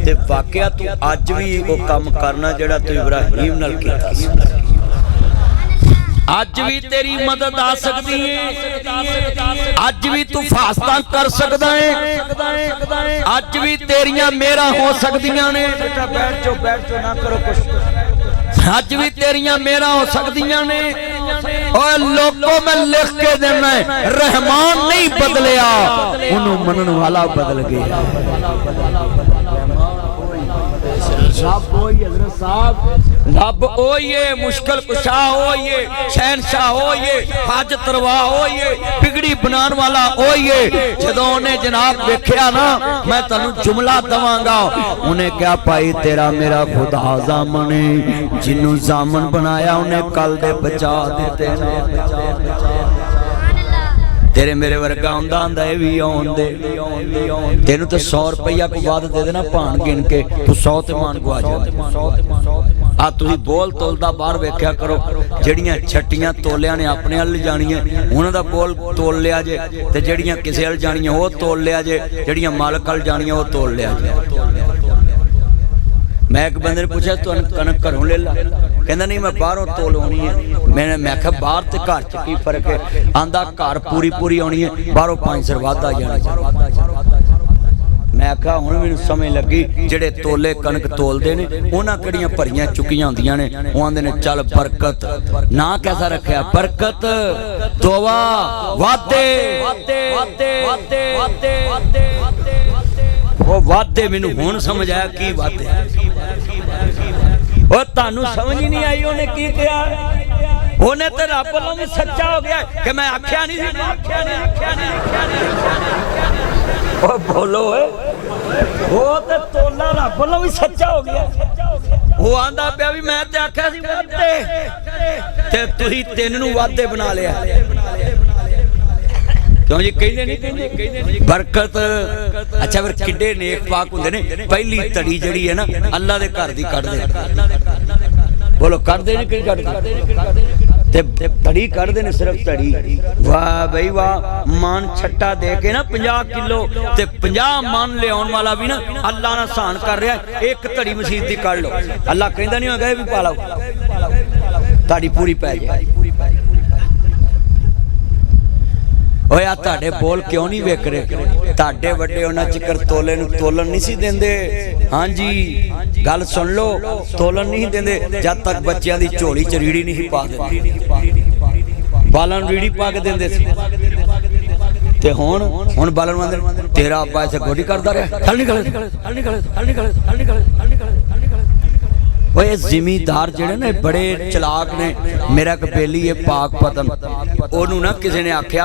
ते वाकया तू अज भी वो काम करना जेड़ा तू इब्राहिम नाल कीता सी, अज भी तेरी मदद आ सकती है, अज भी तू फासता कर सकता है, अज भी तेरियां मेरा हो सकदियां ने। बेटा बैठ जाओ ना करो कुछ। अज भी तेरियां मेरा हो सकदियां ने। और लोगों में लिख के देना रहमान नहीं बदलिया, उन्होंने मनन वाला बदल गया। रब ओये मुश्किल कुशा होइए, शहनशाह होइए, हाजत रवा होइए, बिगड़ी बनाने वाला होइए। जदों उन्हें जनाब देखिया ना, मैं तैनूं जुमला दवांगा। उन्हें क्या पाई तेरा मेरा खुदा जामन है, जिन्नू जामन बनाया उन्हें कल दे बचा दिते ने। तेरे मेरे वर्गा आंदा आंदा ये भी आउंदे। तेनू तो 100 रुपया को बाद दे देना भाण गिन के, तू 100 ते मान को आ जा। आ तुसीं बोल तोलदा बाहर वेख्या करो, जड़ियां छट्टियां तोलियां ने अपने अल जानियां उन्हां दा बोल तोल लिया जे, ते जड़ियां किसे अल जानियां वो तोल लिया जे, जड़ियां मालक अल जानियां वो तोल लिया जे। मैं एक बंदे ने पूछा तू कनक घरों ले ला, कहंदा नहीं मैं बाहरों तोल आनी है। मैं आख्या बाहर ते घर च की फर्क है? आंदा घर पूरी पूरी आनी है, बाहरों 5 सिर वध आ जाना। मैं आख्या हुण मैनूं समझ लगी, जेड़े तोले कनक तोलदे ने उन्हां किहड़ियां भरियां चुकियां हुंदियां ने। वो आंदे ने चल बरकत, ना कैसा रखिया बरकत, तोवा वादे। वो वादे मैनूं हुण समझ आया की वादे। और तानू समझ ही नहीं आई उन्हें की किया। उन्हें तो रब वालों भी सच्चा हो गया कि मैं आख्या नहीं सी, ओ बोलो वो तो तोला रब वालों भी सच्चा हो गया। वो आंदा पिया भी मैं ते आख्या सी वादे, ते तुसीं 3 नूं वादे बना लिया। क्यों जी कहते नहीं बरकत। अच्छा फिर किड्डे नेक पाक हुंदे ने। पहली तड़ी जड़ी है ना अल्लाह दे घर दी कढ दे, बोलो कढ दे नहीं कि कढ दे ते तड़ी कढ दे ने, सिर्फ तड़ी। वाह भाई वाह, मान छट्टा दे के ना 50 किलो ते 50 मान ले आउण वाला भी ना अल्लाह नाल सहन कर रहा है। एक तड़ी मसीत दी कढ लो, अल्लाह कहंदा नहीं होगा ये भी पा लो, ताड़ी पूरी पै जाए। ओए आ ताड़े बोल क्यों नहीं वेख रहे? ताड़े वड्डे उन्हां चिकर तोले नूं तोलन नहीं सी देंदे। हाँ जी गल सुन लो, तोलन नहीं देंदे जब तक बच्चियां दी झोली च रीड़ी नहीं पा देंदे। बालां नूं रीड़ी पा के देंदे सी ते हुण बालन मंदे तेरा अब्बा इसे गोडी करदा रहा। हल निकल वो जिमीदार जेड़े ने बड़े चलाक ने। मेरा एक बेली है पाक पतन, ओनू ना किसी ने आख्या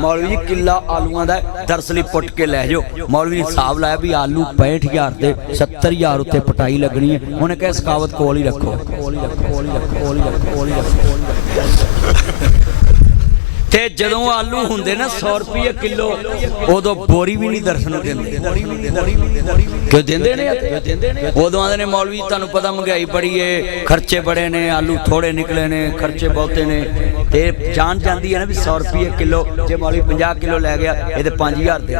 मौलवी जी किला आलूआं दा दरअसली पुट के लै जाओ। मौलवी ने हिसाब लाया भी आलू 65,000 दे 70,000 उत्ते पटाई लगनी है। उन्हें कहा सखावत कोल ही रखो। ते जदों आलू हुंदे ना 100 रुपये किलो, उदों बोरी भी नहीं दर्शन देंदे। क्यों देंदे ने? उदों आंदे ने मौलवी तुहानूं पता महंगाई बड़ी है, खर्चे बड़े ने, आलू थोड़े निकले ने, खर्चे बहुते ने। ते जान जांदी है ना भी 100 रुपये किलो, जे मौलवी 50 किलो लै गया ये तो 5,000 दे।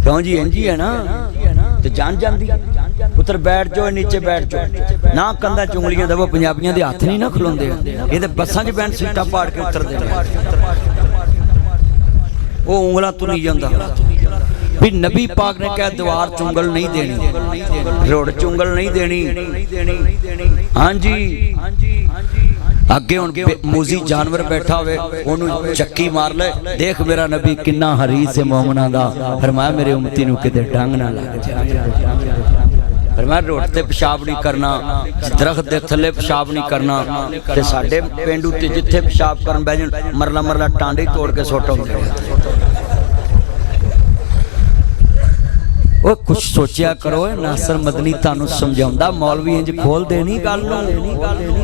क्यों जी इंज ही है ना, ते जान जांदी। पुत्र बैठ जाओ नीचे बैठ जाओ ना, कंधा चुंगलियां दबो। पंजाबियां दे हत्थ नहीं ना खलोंदे, ये ते बसां च बैठ सीटां पाड़ के उतरदे ने। वो उंगलां तुनी जांदा भी नबी पाक ने कहा दीवार चुंगल नहीं देनी, रोड चुंगल नहीं देनी। हाँ जी अगे हुण मूजी जानवर बैठा हुए ओनू चक्की मार ले, देख मेरा नबी किन्ना हरीस है मोमना दा। फरमाया मेरे उम्मती नूं किते डंग ना लग जाए। फरमाया रोड ते पेशाब नहीं करना, दरख्त दे थल्ले पेशाब नहीं करना। ते साडे पिंड उत्ते जिथे पेशाब करन बह जाण मरला मरला टांडे तोड़ के सुट आउंदे। वो कुछ सोचा करो। नासर मदनी तानू समझाउंदा, मौलवी इंज खोल देनी गल नूं।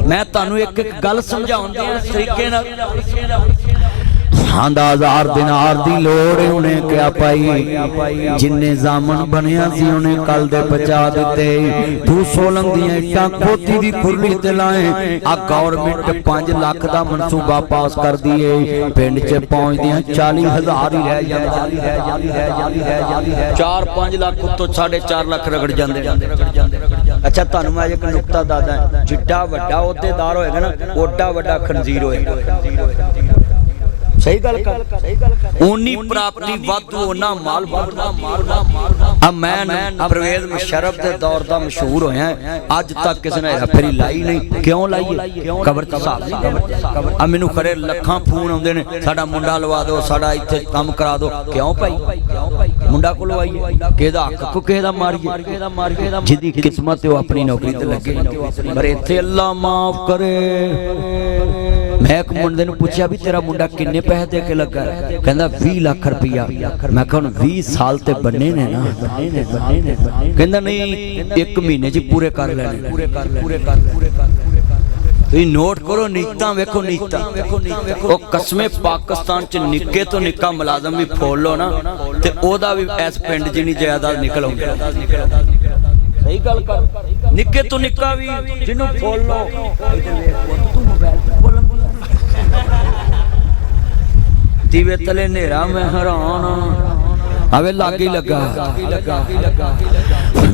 मैं तानू एक एक गल समझाउंदा इस तरीके नाल। आंदा 1000 दिनार दी लोड़ उन्हें क्या पाई, जिन्ने जामन बनिया सी उन्हें कल दे बचा दिते। 200 लंदियां इट्टां खोती दी खुरली ते लाए। आ गवर्नमेंट 5 लाख दा मनसूबा पास कर दिए, पिंड च पहुंचदियां 40,000 ही रह जांदा। 4-5 लाख तो 4.5 लाख रगड़ जांदे। अच्छा तुहानू मैं एक नुक्ता दसदा, जिड्डा वड्डा अहुदेदार होएगा ना ओड्डा वड्डा खंजीर होएगा। सही गल कर उन्नी प्राप्ति वाधू ओना माल अब मैं परवेज मुशर्रफ दे दौर दा मशहूर होया अज तक किसी ने फेरी लाई नहीं क्यों लाई कबर ते साहब अब मैनू खरे लखां फोन आउंदे ने साडा मुंडा लवा दो साडा इत्थे काम करा दो क्यों भाई मुंडा को लवाइए किहदा हक को किहदा मारिए जिदी किस्मत है वो अपनी नौकरी ते लगे पर इत्थे अल्लाह माफ करे मैं एक मुंडे नूं पुछया भी तेरा मुंडा किन्ने पैसे दे के लगा कहंदा 20 लाख रुपया मैं कहूं 20 साल ते बन्ने ने ना कहंदा नहीं एक महीने च पूरे कर लेने तो नोट करो नीता वेखो नीता वो कसमें पाकिस्तान च निक्के तो निक्का मुलाजम भी फोड़ लो ना ते ओदा भी इस पिंड जिन्नी जायदाद निकल आउंदी सही गल कर निक्के तो निक्का भी जिन्नू फोड़ लो तू मोबाइल दीवे तले नेरा मैं हैरान हवे लाग ही लगा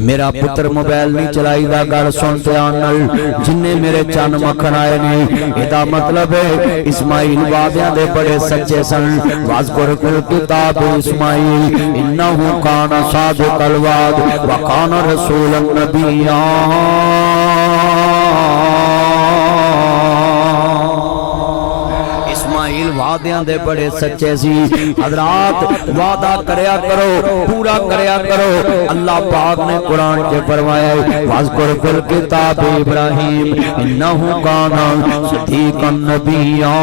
मेरा पुत्र मोबाइल नहीं चलाईदा गल सुन ध्यान नाल जिन्ने मेरे चन मखन आए ने एदा मतलब है इस्माइल वादियां दे बड़े सच्चे सन वाज़कुर फिल किताब इस्माइल इन्नहु काना सादिक़ल वाद व काना रसूलन नबिय्या वादियां दे बड़े सच्चे सी हजरात वादा करया करो पूरा करया करो अल्लाह पाक ने कुरान के फरमाया वाज़कुर फिल किताब इब्राहीम इन्नहु काना सदीक़न नबिय्या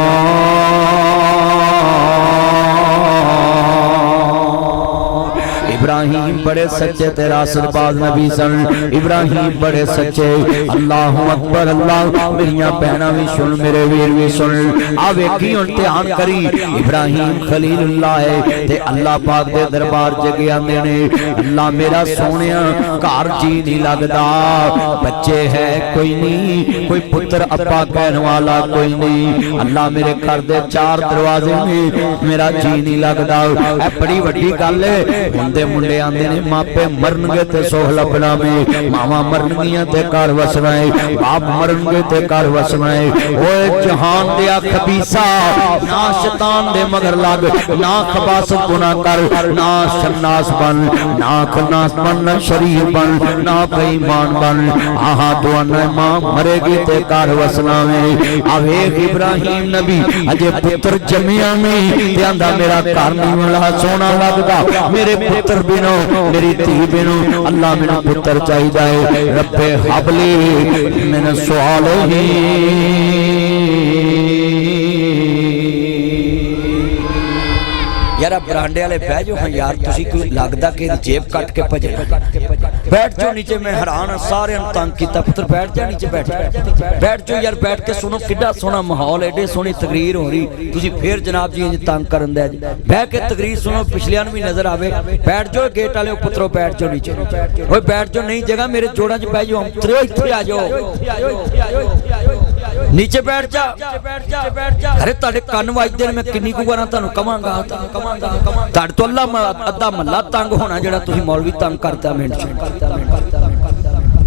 इब्राहिम बड़े सच्चे तेरा सरबाज नबी सन इब्राहिम बड़े सच्चे अल्लाहु अकबर अल्लाह मेरियां बहना भी सुन मेरे वीर भी सुन आ वेखी हुण ध्यान करी इब्राहिम खलीलुल्लाह है ते अल्लाह पाक दे दरबार च गए आंदे ने अल्लाह मेरा सोहणिया घर जी नहीं लगदा बच्चे है कोई नहीं कोई पुत्र अब्बा कहने वाला कोई नहीं अल्लाह मेरे घर दे 4 दरवाजे ने मेरा जी नहीं लगदा ए बड़ी वड्डी गल है हुंदे मुंडे आंदे ने मापे मरनगे ते सोह लभना में मावा मरनगियां ते घर वसना है बाप मरनगे ते घर वसना है ओए जहान दिया खबीसा ना शैतान दे मगर लग ना खबासत गुनाह कर ना शन्नास बन ना खन्नास बन ना शरीफ बन ना बेईमान बन आहा दुआना मां मरेगी ते घर वसना में आवे इब्राहिम नबी अजे पुत्र जमिया नहीं ते आंदा मेरा घर नहीं वाला सोना लगदा मेरे पुत्र बिनो मेरी धी बिनो अल्लाह मेरा पुत्र चाहिए है रब्बे हबली मैंने सवाल ही यार बरांडे वाले बह जाओ हाँ यार तुसी कोई लगदा कि जेब कट के भजे बैठ जाओ नीचे मैं हैरान सारे तंग किया पुत्र बैठ जा नीचे बैठ जाओ यार बैठ के सुनो किड्डा सोहना माहौल एडे सोहनी तकरीर हो रही तुसी फिर जनाब जी इंज तंग करन दे बह के तकरीर सुनो पिछलियां भी नजर आवे बैठ जाओ गेट वाले पुत्रो बैठ जाओ नीचे ओए बैठ जाओ नहीं जगह मेरे जोड़ां च बह जाओ उतरो इत्थे आ जाओ नीचे बैठ जा अरे तुहाडे कन्न वजदे ने मैं किन्नी कु वारां तुहानू कवांगा तुहाडे तो अद्धा महल्ला तंग होना जिहड़ा तुसीं मौलवी तंग करता मिंट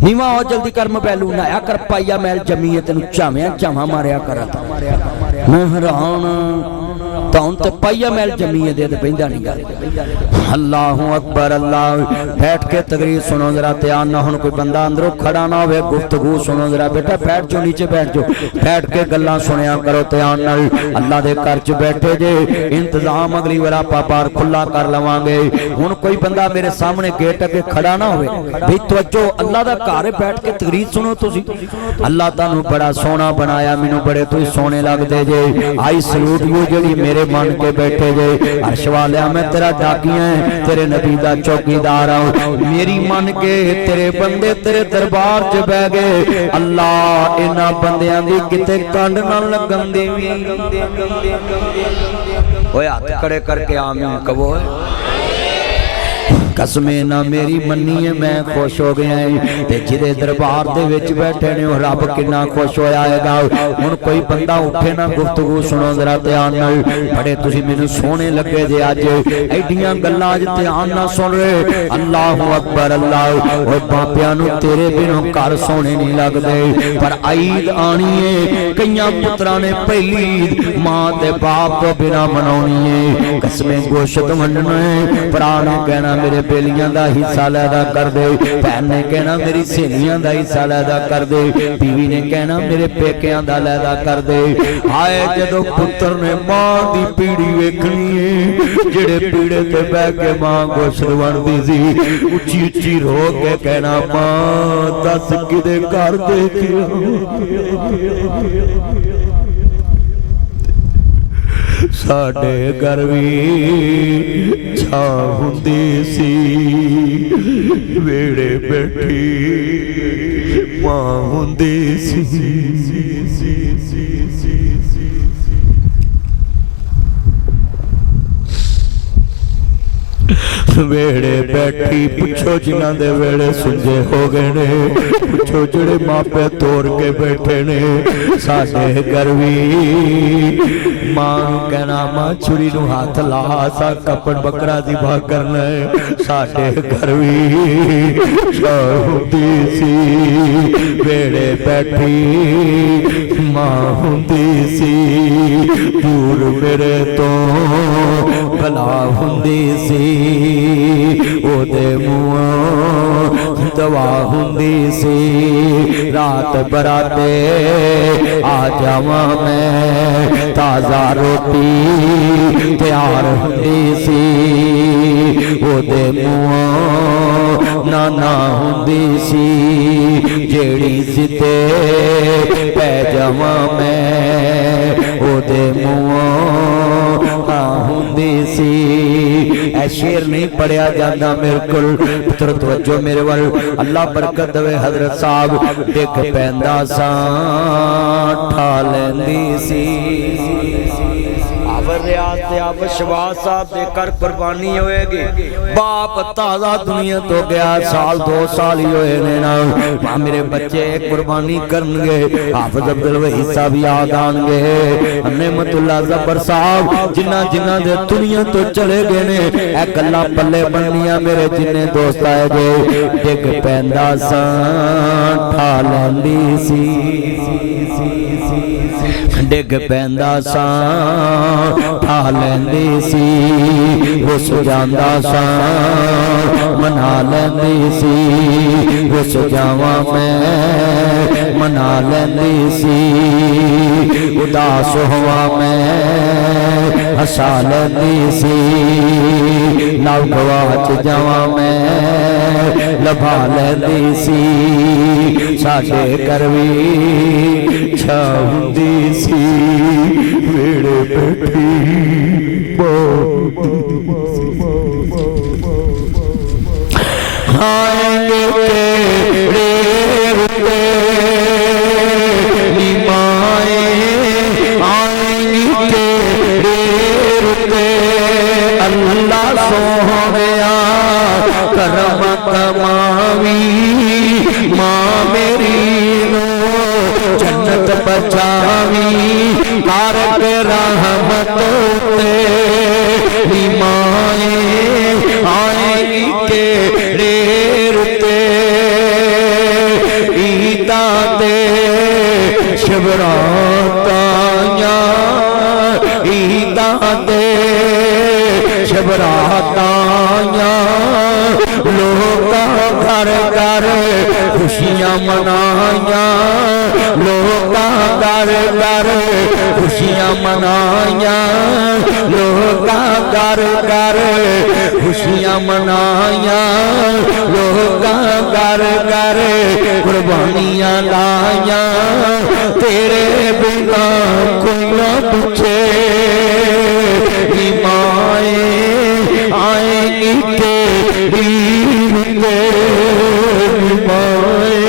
नीवा हो जल्दी कर मोबाइल नहाया कर पाइया मैल जमी है तेन झावा मारिया कर मैं हैरान तौन ते पाइया मैल जमी है दे पैंदा नहीं गल अल्लाहु अकबर अल्लाह बैठ के तकरीर सुनो जरा ध्यान ना हुण कोई बंदा अंदरों खड़ा ना होवे गुफ्तगू सुनो जरा बेटा बैठ जाओ नीचे बैठ जाओ बैठ के गल्लां सुनिया करो ध्यान नाल अल्लाह दे घर च बैठे जे इंतजाम अगली बार आपां बाहर खुला कर लवांगे हुण कोई बंदा मेरे सामने गेट अगे खड़ा ना होवे भाई तवज्जो अल्लाह दा घर बैठ के तकरीर सुनो तुसी अल्लाह तानू बड़ा सोहना बनाया मैनू बड़े तुसी सोहने लगदे जे आई सलूट यू जेड़ी मेरे मन के बैठे जे अर्श वालिया मैं तेरा जाकिया है तेरे नबी दा चौकीदार हूं मेरी मन के तेरे बंदे तेरे दरबार च बह गए अल्लाह इन्हां बंदियां दी किते कंड ना लगन देवी ओए हाथ खड़े करके आमीन कहो कसमे ना मेरी मन्नी है मैं खुश हो गया है ते जिदे दरबार दे विच बैठे ने रब कितना खुश होया हैगा। हुण कोई बंदा उठे ना गुफ्तगू सुनो जरा ध्यान नाल, बड़े तुसी मैनू सोहने लगे जे अज एडियां गल्लां अज ध्यान नाल सुन रहे। अल्लाहु अकबर अल्लाह। ओ बापियां नू तेरे बिनों घर सोहने नहीं लगदे, पर ईद आनी है कईयां पुत्रां ने पहली ईद मां ते बाप तो बिना मनाउणी है। कसमे गोश्त वंडना है, भरा ने कहना मेरे बेलियां दा हिस्सा लैदा कर दे, भैन ने कहना मेरी सहेलियां दा हिस्सा लैदा कर दे, बीवी ने कहना मेरे पेकियां दा लैदा कर दे। आए जदों पुत्र ने मां दी पीड़ी वेखनी है, जेड़े पीड़े ते बह के मां गोश्त वंडदी सी, उच्ची उच्ची रो के कहना मां दस किदे घर देखिया साडे घर भी छा हुंदी सी, वेड़े बैठी मां हुंदी सी। वेड़े बैठी पुछो जिन्हां दे वेड़े सुंजे हो गए ने, पुछो जेड़े मापे तोड़ के बैठे ने। साडे घर भी मां कहना मां छुरी नूं हाथ ला सा कपड़ बकरा ज़िबा करना है। साडे घर भी हुंदी सी, वेड़े बैठी मां हुंदी सी, दूर मेरे तो भला हुंदी सी, ओदे मुंहों दवा हुंदी सी। रात बराते आ जावा मैं, ताज़ा रोटी तैयार हुंदी सी, ओदे मुंहों नाना हुंदी सी, जेड़ी सिते पै जावा मैं, ओदे मुंहों हाँ हुंदी सी। ऐ शेर नहीं पढ़िया जाता मेरे कोल, पुत्र तवज्जो मेरे वाल। अल्लाह बरकत देवे हजरत साहब डिग पैंदा सा ठा लैंदी सी। विश्वास दे कर कुर्बानी होएगी। बाप ताजा दुनिया तो गया, साल 2 साल ही होए ने ना, मेरे बच्चे कुर्बानी करनगे, हाफिज अब्दुल वहीद साहब याद आनगे, नेमतुल्लाह जबर साहब जिन्ना जिन्ना दे दुनिया तो चले गए ने। ए गल्लां पल्ले बननियां मेरे जिन्ने दोस्त आए जे, डिग पैंदा सा ठा लैंदी सी, डिग पैंदा सा ठा लैंदी सी, रुस जांदा सा मना लैंदी सी, रुस जावां मैं मना लैंदी सी, उदास होवां मैं हसा लैंदी सी, लव गवाच जावां मैं लभा लैंदी सी। साडे घर भी छा हुंदी सी, वेड़े बैठी आएंगे तेरे रुपए निमाए, आएंगे तेरे रुपए अल्लाह सोहया करम कमावी, मां मेरी नो जन्नत बचावी, कारक रहमत तेरी माए, आएगी तेरे रुते ईदा ते शबराताया, ईदा ते शबराताया, लोका घर घर खुशियां मनाया, लोका घर घर खुशियां मनाया, लोका घर घर खुशियां मनाया, लोका घर घर कुर्बानियां लाया, तेरे बिना कोई ना पूछे माए, आएगी तेरी माए,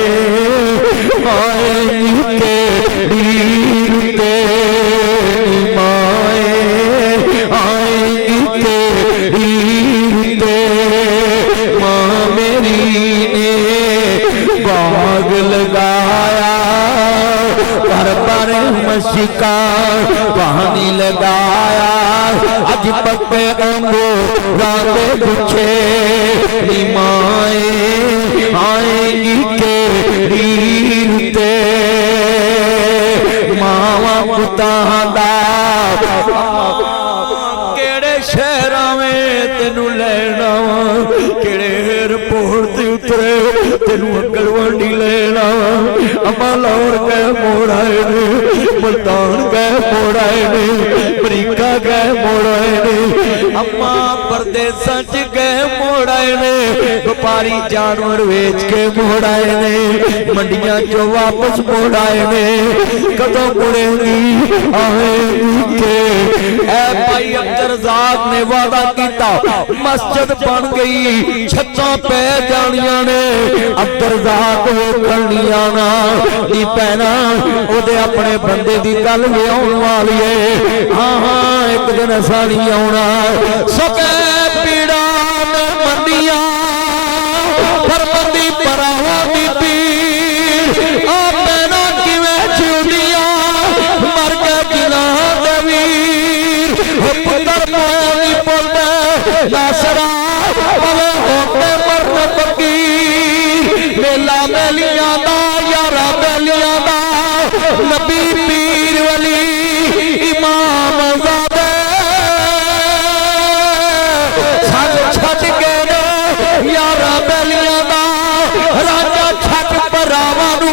आएगी तेरी माए, आएगी तेरी शिका पानी लगाया अज पक्के अंगूरां दे पिछे माए आएगी केड़ी ते मावा पुतां दा केड़े शहरां में तेनू लेना केड़े एयरपोर्ट ते उतरे तेनू अकलवंडी लेना अम्मा लाहौर गए मोड़ आए ने मुल्तान गए मोड़ आए ने अमरीका गए मोड़ आए ने अम्मा परदेसां च गए मोड़ आए ने व्यापारी जानवर वेच के मोड़ आए ने मंडियां चो वापस मोड़ आए ने कदों मुड़ेंगी आएगी के ऐ भाई अब्दुर्रज़ाक ने वादा किया मस्जिद बन गई छत्तां पै जानियां ने अब्दुर्रज़ाक वेखण नहीं आना नी पैना ओदे अपने बंदे दी गल लियाउण वाली है हाँ हाँ एक दिन असां नहीं आउणा सके पीड़ा ने मंडियां पर मंदी परावां दी पीड़ आ पैना किवें छिउंदियां मर के दिलां दे वीर पुत्र मोनी बोलदा नासरा पले होते मरन फकीर मेला मेलियां दा यारा मेलियां दा नबी पीर वली इमाम ज़ादे सच छट के यारा मेलियां दा राजा छट परावां नू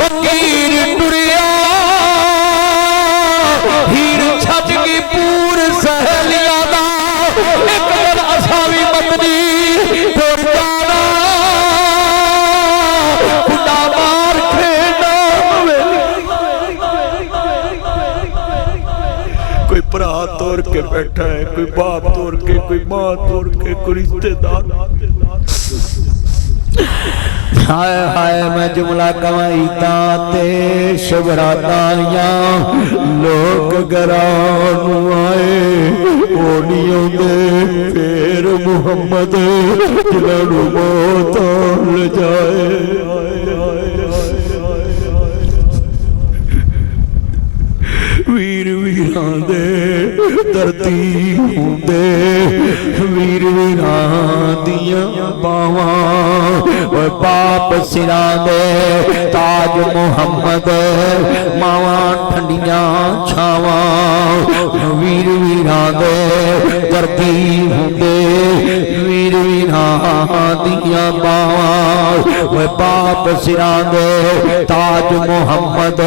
फकीर टुरिया हीर छट की पूर सहेलियां दा एक दिन असां वी मदनी तुर जाना खुदा मार खेना कोई भरा तोड़ के बैठा है कोई बाप तोड़ के कोई मां तोड़ के कोई रिश्तेदार हाय हाय मैं जुमला कमाईता ते शबरातां लोग घरां आए ओ नहीं आउंदे फिर मुहम्मद जिन्हां नूं मौत ले जाए वीर वीरां दे धरती हुंदे वीर वीरां दियां बावां पाप सिरां दे ताज मुहम्मद मावां ठंडियां छावां वीर वीरां दे धरती हुंदे वीर वीरां दियां बावां पाप सिरां दे ताज मुहम्मद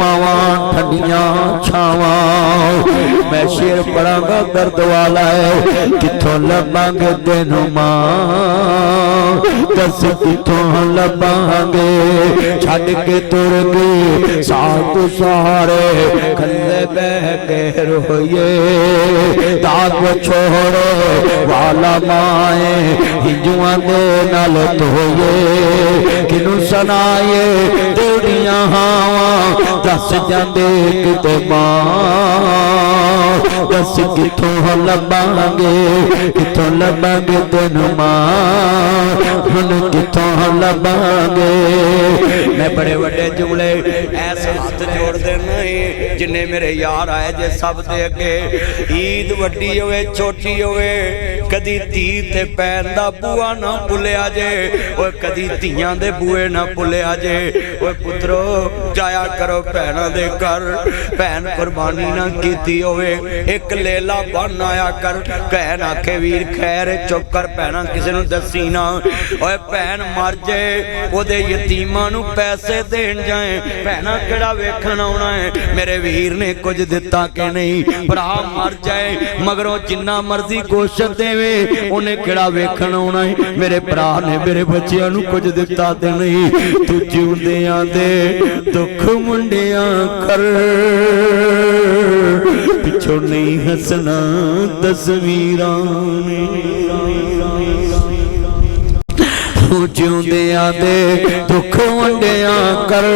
मावां ठंडियां छावां मैं शेर पढ़ांगा दर्द वाला है किथों लभांगे तेनू मां दस किथों लभांगे छड़ के तुर गए साथ सारे कल्ले बह के रोइए दाग छोड़े वाला माए हिजुआं दे नाल धोइए किनू सुनाए तेरियां हावां दस जांदे किते मां दस किथों लभांगे तेनू मां हुण किथों लभांगे मैं बड़े वड्डे जुमले ऐसे हाथ जोड़ देना जिन्ने मेरे यार आए जे सब दे अगे ईद वड्डी होवे छोटी होवे कदी धी ते पैन दा बुआ ना भुलिया जे ओए कदी धीयां दे बुए ना भुलिया जे ओए पुत्रो जाया करो भैणां दे घर भैन कुर्बानी ना कीती होवे एक लेला बन आया कर भैन आखे वीर खैर चुप कर भैणां किसे नूं दसी ना ओए भैन मर जाए ओदे यतीमां नूं पैसे देण जाए भैणां किहड़ा वेखण आउणा है मेरे वीर ने कुछ दिता कि नहीं भरा मर जाए मगरों जिन्ना मर्जी गोश्त देवे उन्हें किहड़ा वेखण आउणा है मेरे भरा ने मेरे बच्चियां नूं कुछ दिता ते नहीं तू जिउंदियां दे दुख मुंडियां कर पिछों नहीं हसना तस्वीरां ने जिउंदियां दे दुख वंडियां कर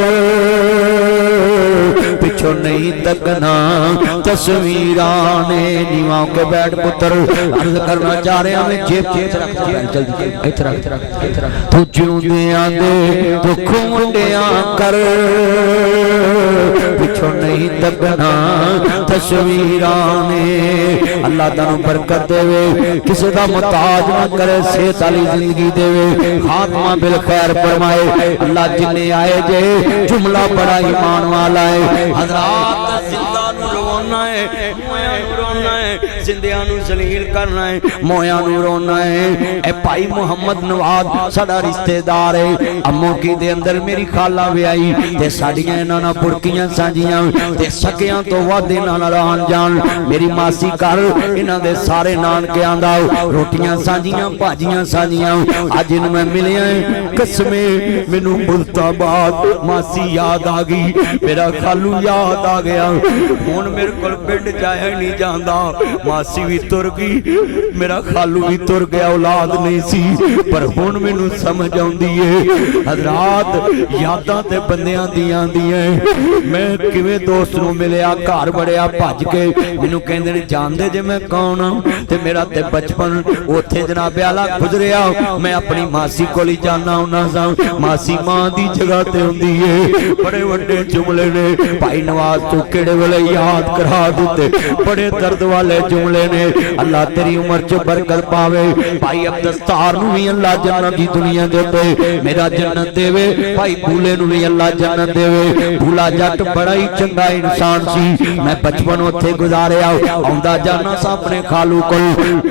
पिछों नहीं तकना तस्वीरां ने नीवा के बैठ पुत्र अर्ज करना चाह रहा मैं जेब रख जल्दी इधर रख तू जिउंदियां दे दुख वंडियां कर पिछों नहीं तकना तस्वीरां ने। अल्लाह तानू बरकत देवे, किसी का मुताज ना करे, सेहत वाली जिंदगी देवे, खात्मा बिल खैर फरमाए। अल्लाह जिन्ने आए जे जुमला बड़ा ईमान वाला है। हज़रात जिंदा नू रोना है, मोया नू रोना है, जिंदियां नू जलील करना है, मोया नू रोना है। ए भाई मुहम्मद नवाज साडा रिश्तेदार है, अम्मो की दे अंदर मेरी खाला व्याई ते साडियां इन्हां नाल पुरकियां सांजियां ते सकियां तो वध इन्हां नाल आन जान। मेरी मासी घर इन्हां दे सारे नानकियां दा रोटियां सांजियां भाजियां सांजियां। अज इन्हूं मैं मिलिया कसमे मैनू मुल्ताबाद मासी याद आ गई, मेरा खालू याद आ गया। हुण मेरे कोल पिंड जाया नहीं जांदा, मासी भी तुर गई, मेरा खालू भी तुर गया, औलाद नहीं सी, पर हुण मैनू समझ आउंदी है। हज़रात यादां ते बंदियां दियां आंदियां। मैं किवें दोस्त नूं मिलिया, घर बड़िया भज के, मैनू कहंदे ने जानदे जे मैं कौन हां, ते मेरा ते बचपन उत्थे जनाबे आला गुजरिया। मैं अपनी मासी कोल ही जाना हुंदा सां, मासी मां दी जगह ते हुंदी है। बड़े वड्डे जुमले ने भाई नवाज तू किहड़े वेले याद करा दिते, बड़े दर्द वाले जुमले ने। अल्लाह तेरी उम्र च बरकत पावे। भाई अब्दुस्तार नूं भी अल्लाह जन्नत दी दुनिया दे ते मेरा जन्नत देवे, भाई भूले नूं भी अल्लाह जन्नत देवे। भूला जट बड़ा ही चंगा इंसान सी, मैं बचपन उत्थे गुजारिया, आउंदा जाना सा अपने खालू कोल,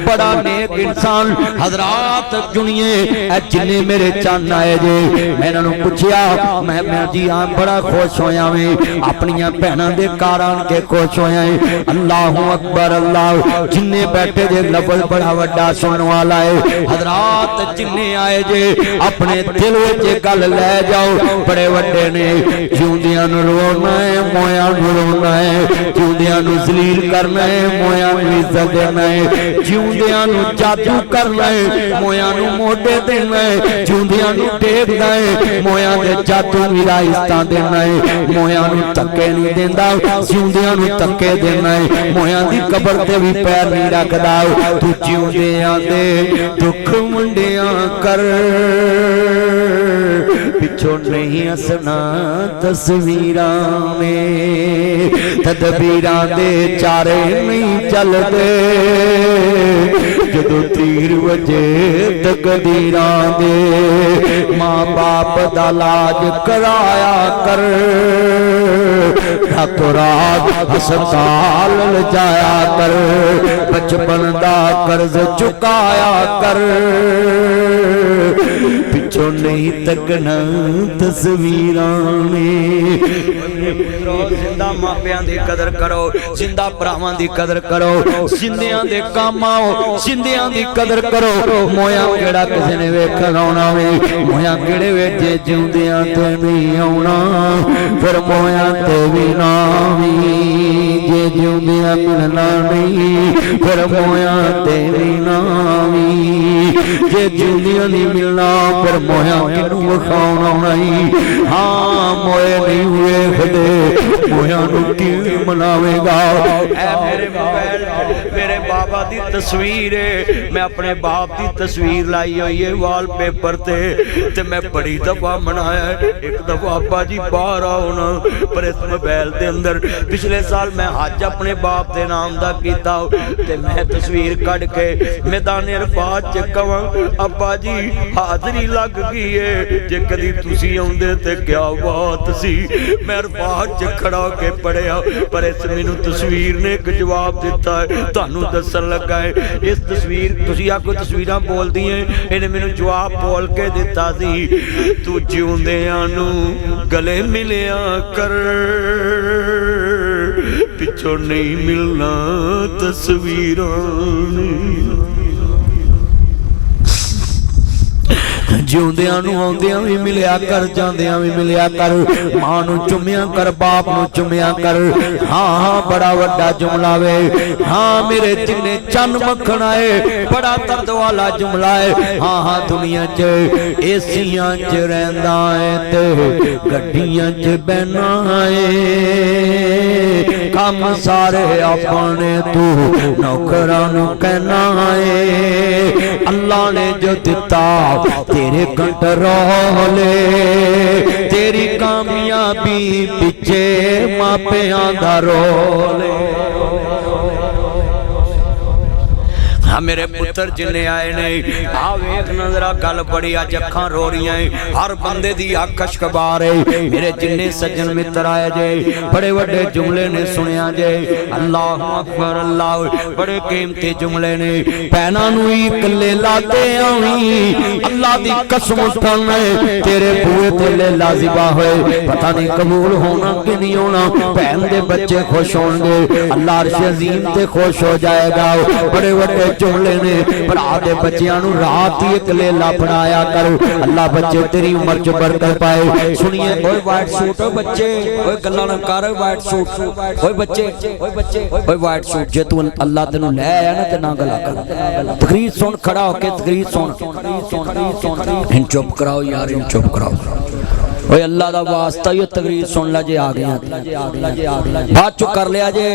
बड़ा नेक इंसान। हज़रात जुनिए ए जिन्ने मेरे चन्न आए जे, मैं इन्हां नूं पुछया, मैं जी हां बड़ा खुश होया मैं, अपनियां भैणां दे घर आन के खुश होया है। अल्लाहु अकबर अल्लाह, जिन्ने बैठे जे लफ्ज़ बड़ा वड्डा सुनने वाला है। हज़रात जिन्ने आए जे अपने दिल विच गल लै जाओ, बड़े वड्डे ने। जिउंदियां नूं रोना है, मोया नूं रोना है, जिउंदियां नूं जलील करना है, मोया नूं इज्जत देना है, जिउंदियां नूं जादू करना है, मोया नूं मोढे देना है, जिउंदियां नूं टेकदा है, मोया दे जादू वी राइस्तां देना है, मोया नूं धक्के नहीं देंदा, जिउंदियां नूं धक्के देना है, मोया दी कबर ते भी पैर नहीं रखदा। तू जिउंदियां दे दुख मुंडियां कर, पिछों नहीं हसना तस्वीरां में, तदबीरां दे चारे नहीं चलदे, जदों तीर वजे तकदीरां दे। मां बाप दा लाज कराया कर, रातों रात हस्पताल जाया कर, बचपन दा कर्ज चुकाया कर, पिछों नहीं तकना तस्वीरां ने। जिंदा मापियां दी कदर करो, जिंदा भरावां दी कदर करो, जिंदियां दे काम आओ, जिंदियां दी कदर करो। मोया केड़ा किसी ने वेखण आउणा वे, मोया केड़े वेचे जिउंदियां ते नहीं आउणा, फिर मोया ते भी ना वी, जे जिउंदियां मिलना नहीं, फिर मोया ते भी ना वी, जे जिउंदियां नहीं मिलना, फिर मोया किनू विखाउण आउणा ही। हाँ मोए नहीं वेखदे, मोया नूं किवें मनावेगा। मेरे मोबाइल मेरे बाबा दी तस्वीर है, मैं अपने बाप दी तस्वीर लाई हुई है वॉलपेपर ते मैं बड़ी दफा मनाया है। एक दफा अब्बा जी बाहर आओ ना, पर इस मोबाइल के अंदर पिछले साल मैं हज अपने बाप के नाम का किया, ते मैं तस्वीर कढ़ के मैदान अरफात च कवां अब्बा जी हाजरी लग गई है, जे कदी तुसी आउंदे ते क्या बात सी। मैं अरफात च खड़ा होके पढ़िया, पर इस मैनू तस्वीर ने एक जवाब दिता है, तुहानू दसन लगा है। इस तस्वीर तुसी आखो तस्वीरां बोलदी हैं, इन्हें मैनू जवाब बोल के दिता सी, तू जिउंदियां नू गले मिलिया कर, पिछों नहीं मिलना तस्वीरां ने। जिउंदियां नूं आउंदियां भी मिलिया कर, जांदियां भी मिलिया कर, मां नूं चुमिया कर, बाप नूं चुमिया कर। हाँ हाँ बड़ा वड्डा जुमला वे। हाँ मेरे जिन्ने चन मक्खन आए, बड़ा दर्द वाला जुमला है। हाँ हाँ दुनिया च एसियां च रहिंदा है ते गड्डियां च बहना है, काम सारे अपने तू नौकरां नूं कहना है। अल्लाह ने जो दिता तेरे कंट्रोल तेरी कामयाबी पिछे मापियां दा रोल हाँ मेरे पुत्र जिन्ने आए ने आ वेख नजरा गल बड़ी अज अखां रो रही हर बंदे दी अख अशकबार है मेरे जिन्ने सज्जन मित्र आए जे बड़े बड़े जुमले ने सुनिया जे अल्लाह अकबर अल्लाह बड़े कीमती जुमले ने भैनां नूं ही कल्ले लाते आवी अल्लाह दी कसम उठाना तेरे बूए ते लेला ज़िबा होए पता नहीं कबूल होना कि नहीं होना भैन दे बच्चे खुश होंगे अल्लाह अर्श अज़ीम ते खुश हो जाएगा बड़े बड़े जुमले ने भरा दे बच्चियां नूं रात ही एक लेला पढ़ाया कर अल्लाह बच्चे तेरी उम्र च बरकत पाए सुनिए ओए वाइट सूट ओए बच्चे ओए गल्लां ना कर वाइट सूट ओए बच्चे ओए वाइट सूट जे तू अल्लाह तेनू ले आया ना ते ना गल्लां कर तकरीर सुन खड़ा होके तकरीर सुन इन चुप कराओ यार इन चुप कराओ ओए अल्लाह दा वास्ता ये तकरीर सुन ला जे आ गया बात चुप कर लिया जे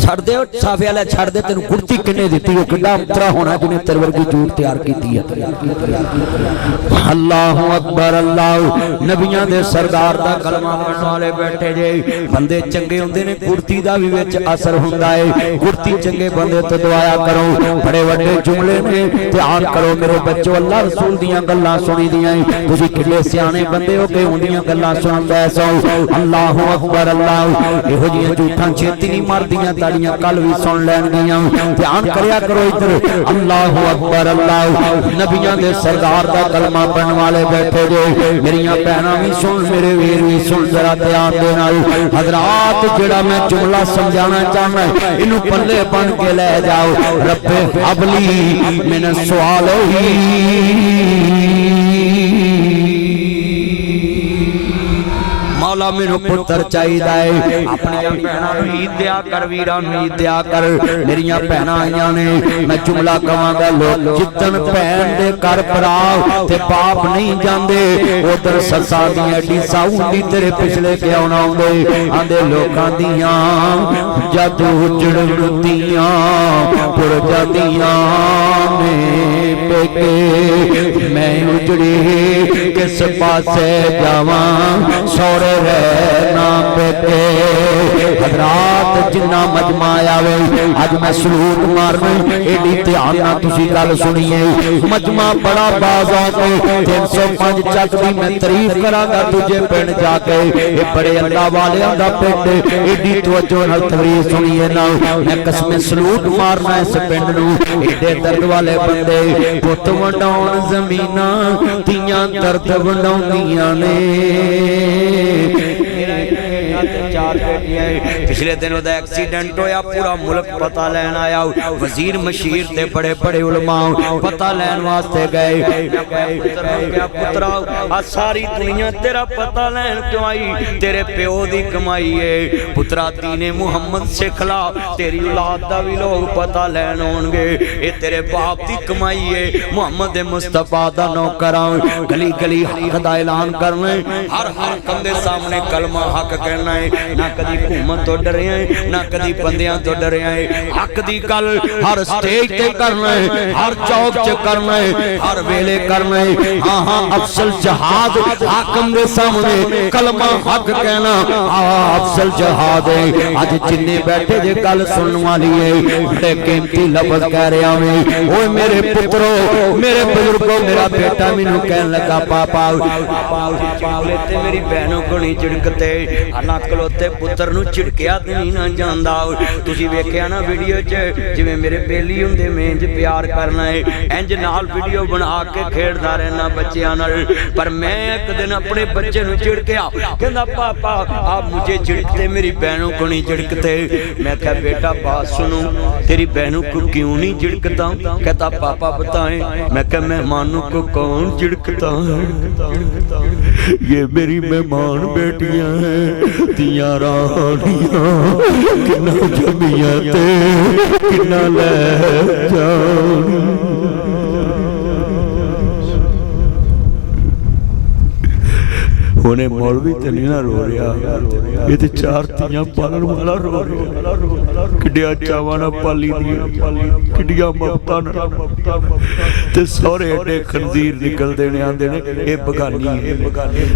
छड़ दे साफे वाला छड़ दे तेनू कुर्ती किने दित्ती ओ किड्डा उतरा होना जिने तेरे वर्गी जूट तैयार कीती है अल्लाहु अकबर अल्लाह नबियां दे सरदार दा कलमा पढ़न वाले बैठे जे बंदे चंगे हुंदे ने कुर्ती दा भी विच असर हुंदा है कुर्ती चंगे बंदे तो दुआया करो बड़े बड़े जुमले ने ध्यान करो मेरे बच्चों अल्लाह रसूल दियां गल्लां सुनी दियां तुसीं किड्डे सियाणे बंदे हो के उन्दियां गल्लां सुनदा सो अल्लाहु अकबर अल्लाह इहो जिहियां झूठां छेती नहीं मारदियां ताड़ियां कल भी सुन लैणगियां ध्यान करया करो इधर अल्लाहु अकबर अल्लाह नबियां दे सरदार दा कलमा पढ़न वाले बैठे जे मेरियां भैणां भी सुन मेरे वीर भी सुन जरा ध्यान दे नाल हजरात जेड़ा मैं जुमला समझाना चाहना इनू पल्ले बन के ले जाओ रब्बे हबली मिन सवाल मौला मेनू पुत्र चाहिदा है अपने भैणां नूं ईद दिया कर वीरां नूं ईद दिया कर मेरियां भैणां आईयां ने मैं जुमला कहांगा लोग जिद्दन भैन दे घर भरा ते बाप नहीं जांदे उधर सस्सां दी एडी साउंडी तेरे पिछले क्यों ना आउंदे आंदे लोकां दियां जद उजड़दियां पुर जादियां ने पेके मैं उजड़ी किस पासे जावां सौरे रहना पेटे हजरात जिन्ना मजमा आवे अज मैं सलूट मारना एडी ध्यान ना तुसी गल सुनिए मजमा बड़ा बाजा के 305 चक दी मैं तारीफ करांगा तुझे पिंड जाके ये बड़े अल्लाह वालियां दा पिंड एडी तवज्जो नाल तकरीर सुनिए ना मैं कसम सलूट मारना इस पिंड नूं एडे दर्द वाले बंदे पुत वंडाउण ज़मीनां तियां दर्द वंडाउंदियां ने पिछले दिन ओदा एक्सीडेंट होया पूरा मुल्क पता लैन आया वजीर मशीर ते बड़े बड़े उलमा पता लैन वास्ते गए पुत्रा आ सारी दुनिया तेरा पता लैन क्यों आई तेरे प्यो दी कमाई है पुत्रा दीने मुहम्मद सिख ला तेरी औलाद दा भी लोग पता लैन होणगे ए तेरे बाप दी कमाई है मुहम्मद मुस्तफा दा नौकर गली गली हक दा ऐलान करना हर बंदे सामने कलमा हक कहना है ना कदी हुकूमत तो डरे ना कदी बंदियां तो डरे हक दी गल हर स्टेज ते करना है हर चौक च करना है हर वेले करना है हां हां अफसल जहाद हाकम दे सामने कलमा हक कहना अफसल जहाद है आज जिन्ने बैठे जे गल सुनने वाली है बड़े कीमती लफ्ज कह रहा मैं ओए मेरे पुत्रो मेरे बुजुर्गो मेरा बेटा मैनू कहन लगा पापा ते मेरी बहनों को नहीं झिड़कते अल्लाह कलोते पुत्र नूं झिड़किया ते नहीं ना जांदा तुसीं वेखिया ना वीडियो च जिवें मेरे बेली हुंदे मेंज प्यार करना है इंज नाल वीडियो बना के खेडदा रहना बच्चियां नाल पर मैं एक दिन अपने बच्चे नूं झिड़किया कहंदा पापा आप मुझे झिड़कते मेरी बहनों को नहीं झिड़कते मैं कहा बेटा बात सुनो तेरी बहनों को क्यों नहीं झिड़कता कहता पापा बताएं मैं कहा मेहमानों को कौन झिड़कता है ये मेरी मेहमान बेटियां हैं तियां रानियां किन्ना जमियां ते किन्ना ले जान होने मौलवी ते नहीं ना रो रहा, ये ते चार तियां पालन वाला रो रहा। किड्डिया चावां नाल पाली दी, किड्डिया ममता नाल ते सौरे एडे खंजीर निकलदे ने, आंदे ने ये बगानी है।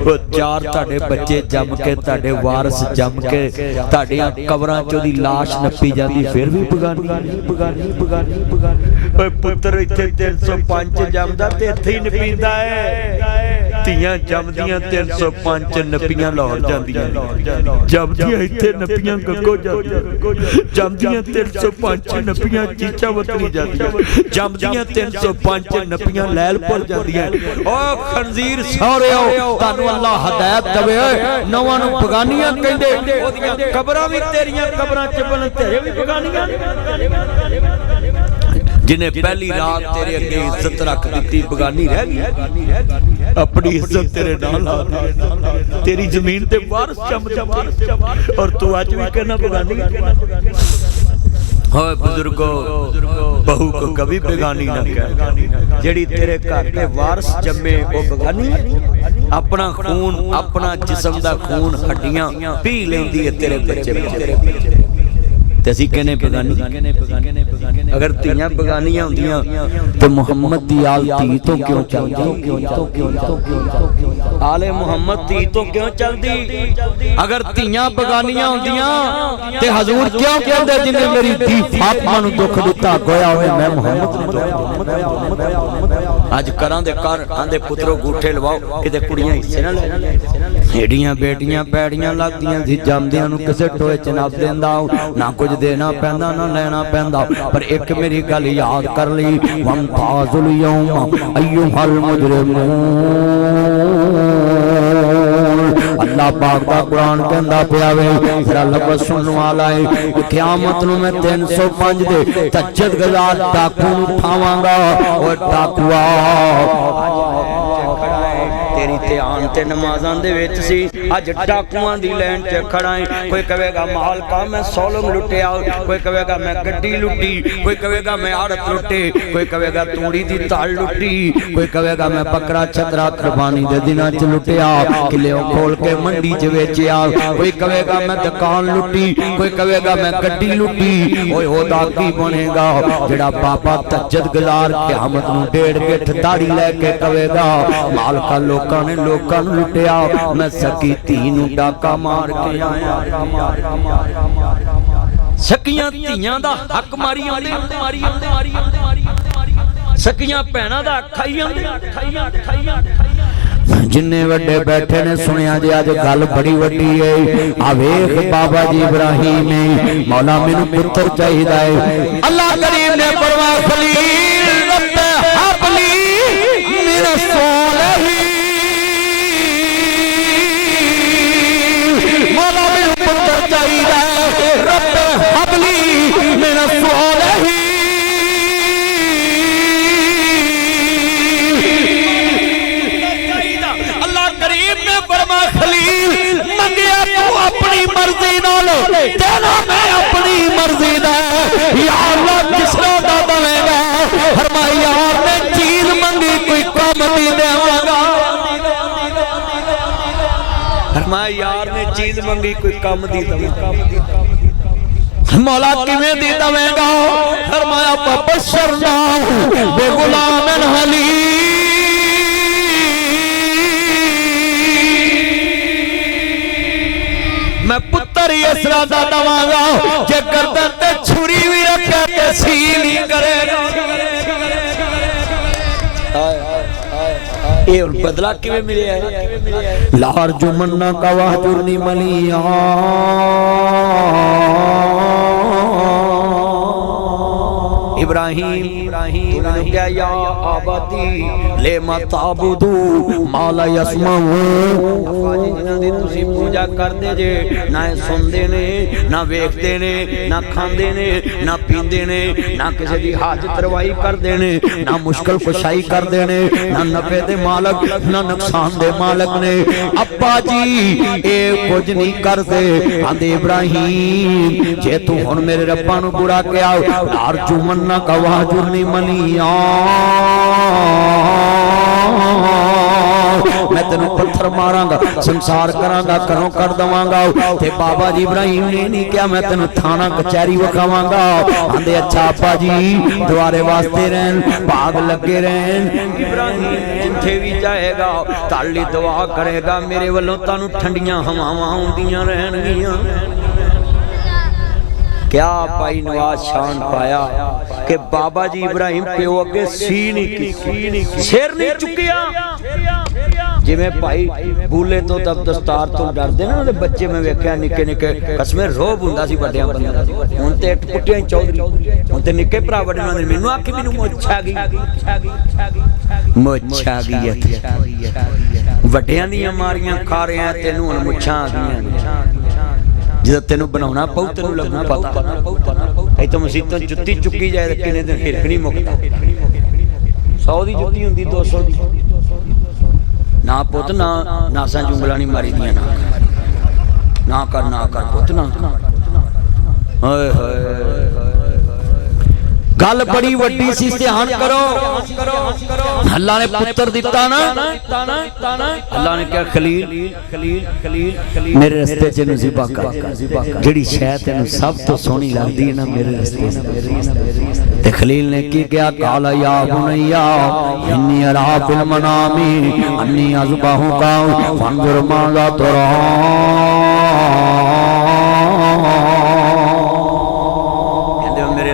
ओ चार तुहाडे बच्चे जम के, तुहाडे वारस जम के तुहाडियां कबरां चों दी लाश नप्पी जांदी, फिर भी बगानी बगानी बगानी बगानी। ओए पुत्तर इत्थे 305 जमदा ते इत्थे ही नपींदा है। ਧੀਆਂ ਜੰਮਦੀਆਂ 305 ਨੱਪੀਆਂ ਲਾਹੌਰ ਜਾਂਦੀਆਂ, ਜੰਮਦੀਆਂ ਇੱਥੇ ਨੱਪੀਆਂ ਗੱਗੋ ਜਾਂਦੀਆਂ, ਜੰਮਦੀਆਂ 305 ਨੱਪੀਆਂ ਚੀਚਾ ਵਤਨੀ ਜਾਂਦੀਆਂ, ਜੰਮਦੀਆਂ 305 ਨੱਪੀਆਂ ਲੈਲਪੁਰ ਜਾਂਦੀਆਂ। ਓ ਖੰਜ਼ੀਰ ਸਹੁਰਿਓ, ਤੁਹਾਨੂੰ ਅੱਲਾ ਹਦਾਇਤ ਦੇਵੇ, ਨਵਾਂ ਨੂੰ ਬਗਾਨੀਆਂ ਕਹਿੰਦੇ, ਉਹਦੀਆਂ ਕਬਰਾਂ ਵੀ ਤੇਰੀਆਂ ਕਬਰਾਂ ਚ ਬਣ, ਤੇਰੇ ਵੀ ਬਗਾਨੀਆਂ। जिन्हें पहली रात तेरे अगे इज्जत रख दी, बगानी रह गई। अपनी इज्जत तेरे नाल, तेरी जमीन ते वारिस जम जाती, और तू अज भी कहना बगानी। होए बुजुर्गो, बहू को कभी बेगानी ना कह, जेड़ी तेरे घर ते वारिस जम्मे वो बगानी। अपना खून, अपना जिस्म दा खून, हड्डियां पी लेंदी है तेरे बच्चे। ते असीं कहने बगानी। अगर धीआं बगानियां होंदियां तो मुहम्मद दी आल धी तो क्यों चलदी? आले मुहम्मद धी तो क्यों चलदी? अगर धीआं बगानियां होंदियां ते हजूर क्यों कहंदे, जिन्हें मेरी धी फातिमा नूं दुख दिता, गोया होए मैं मुहम्मद नूं दुख। अज करां दे कर आंदे पुत्रो गूठे लवाओ, इहदे कुड़ियां हिस्से ना ले, एडियां बेटियां पैड़ियां लगदियां सी, जमदियां नूं किसे टोए च नप देंदा, ना कुछ देना पैंदा ना लेना पैंदा। पर एक मेरी गल याद कर ली, वमताजुल यौम अय्युहल मुजरिमून। अल्लाह पाक दा कुरान कहंदा पिया वे, जरा लफ्ज़ सुनने वाला है, क़यामत नूं मैं 305 दे तज्जद गज़ार डाकू नूं उठावांगा। और डाकुआ तेरी ध्यान ते नमाज़ां दे विच सी, अज डाकुआं दी लाइन च खड़ा है। कोई कहेगा मालका मैं सोलम लुटिया, कोई कहेगा मैं गड्डी लुटी, कोई कहेगा मैं आड़त लुटे, कोई कहेगा तूड़ी दी ताल लुटी, कोई कहेगा मैं बकरा छतरा कुर्बानी दे दिनां च लुटिया, किले खोल के मंडी च वेचिया, कोई कहेगा मैं दुकान लुटी, कोई कहेगा मैं गड्डी लुटी। ओए ओदा की बनेगा जेड़ा बाबा तज्जद गुज़ार क़यामत नूं डेढ़ गिठ दाढ़ी लैके कहेगा मालका लोकां ने लोकां नूं लुटिया, मैं सकी धी नूं डाका मार के आया। सकियां धीआं दा हक मारी आंदे, सकियां भैणां दा खाई आंदे। जिन्ने वड्डे बैठे ने सुनिया जी अज गल बड़ी वड्डी है। आ वेख बाबा जी इब्राहिम ने मौला मैनू पुत्र चाहिदा है। अल्लाह करीम ने फरमाया खलील रब हबली मिन सालिहीन, मौला मैनू पुत्र चाहिदा है। रब हबली मिन सालिहीन, खलील मंगिया तू अपनी मर्जी नाल, तेरा मैं अपनी मर्जी दा या अल्लाह किसरा दा देवेगा। फरमाया यार ने चीज मंगी कोई कम दी देवांगा। फरमाया यार ने चीज मंगी कोई कम दी देवांगा। मौला किवें दी देवेगा? फरमाया बशरनाहु बिगुलामिन हलीम, मैं पुत्र इसरा दा दवांगा जे गर्दन ते छुरी भी रखे ते सील ही करेगा। ये बदला किवें मिलिया है? लार जुमन्ना का वाजुरनी मलिया, इब्राहिम क्या या आबादी ले मताबुदू माला यसमाऊ। जिन्हां दी तुसीं पूजा करदे जे ना सुनदे ने, ना वेखदे ने, ना खांदे ने, ना पींदे ने, ना किसी दी हाजत रवाई करदे ने, ना मुश्किल कुशाई करदे ने, ना नफे दे मालक ना नुकसान दे मालक ने। अब्बा जी ए कुछ नहीं करदे। आंदे इब्राहिम जे तू हुण मेरे रब्बा नूं बुरा किया, नार जुमन्ना का वाजुरनी मलिया, मैं तेनू पत्थर मारांगा, संसार करांगा, घरों कर दवांगा। ते बाबा जी इब्राहिम ने नहीं क्या मैं तेनू थाना कचहरी विखावांगा। आंदे अच्छा आपा जी दुआरे वास्ते रहन, भाग लगे रहन। इब्राहिम जिथे भी जाएगा ताली दुआ करेगा, मेरे वालों तानू ठंडियां हवावां आउंदियां रहणगियां। क्या भाई नवाज शान पाया कि बाबा जी इब्राहिम प्यो अगे सी नहीं की, सिर नहीं चुकिया। जिवें भाई बूले तो तब दस्तार तो डरदे ना बच्चे, मैं वेख्या निक्के निक्के कसमें रोब हुंदा सी बड़ियां बंदियां दा। हुण ते पुट्टियां चौधरी, हुण ते निक्के भरा बड़े ने मैनू आखी मैनू मुੱਛ आ गई, मुੱਛ आ गई। वड्डियां दियां मारियां खा रहे हैं, तेनू हुण मुੱਛਾਂ आ गईयां। जो तेन बनाना पऊ तेन लगू पता। इतों मसीतों जुत्ती चुकी जाए किन्ने दिन हिरक नहीं मुकता। 100 की जुत्ती होंगी, 200 की ना पुत ना नासा जुंगला नहीं मारी दियां ना कर पुत ना। गल बड़ी वड्डी सी, ध्यान करो। अल्लाह ने पुत्र दिता ना, अल्लाह ने क्या खलील खलील खलील खलील मेरे रस्ते च नसीबा कर, जेड़ी शय तेनू सब तो सोहनी लगदी है ना मेरे रस्ते। ते खलील ने की क्या, काला या बुनैया इन्नी अरा फिल मनामी अन्नी अज़बाहुका फंजुर माज़ा तुरा।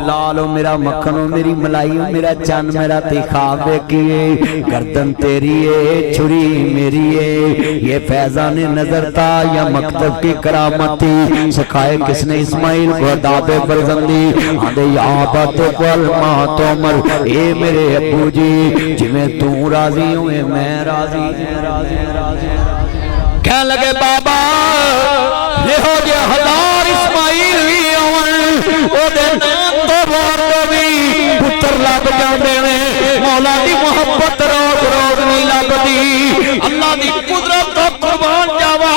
लालो मेरा मक्खनो मेरी मलाइयो मेरा चन मेरा तिखाब देखिए, गर्दन तेरी है छुरी मेरी है। ये फैजान नजर था या मकतब की करामती, सिखाए किसने इस्माइल को दादे फरजंदी। आंदे यहाँ बात पल माँ तोमर ए मेरे अबू जी, जिमें तू राजी हुए मैं राजी। कह लगे बाबा ये हो गया हजार इस्माइल पुत्र लग जाते ने। मौला की मोहब्बत रोज रोज नहीं लगती, अल्लाह की कुदरत तो कुर्बान जावा।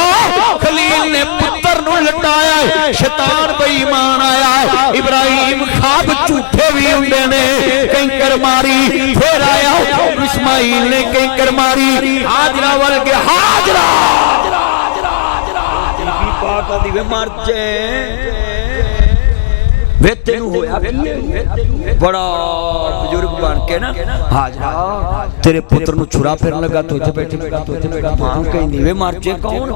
खलील ने पुत्र नूं लटाया, शैतान बेईमान आया। इब्राहिम ख्वाब झूठे भी हुंदे ने, कंकर मारी फिर आया। इस्माइल ने कंकर मारी, हाजरा वल के हाजरा पाक दी वे मर जे वे तेनू होया बड़ा बुजुर्ग बन के ना हाजरा तेरे पुत्र नु छुरा फिरन लगा, तो इथे बैठे मां कहीं नीवे मारचे कौन?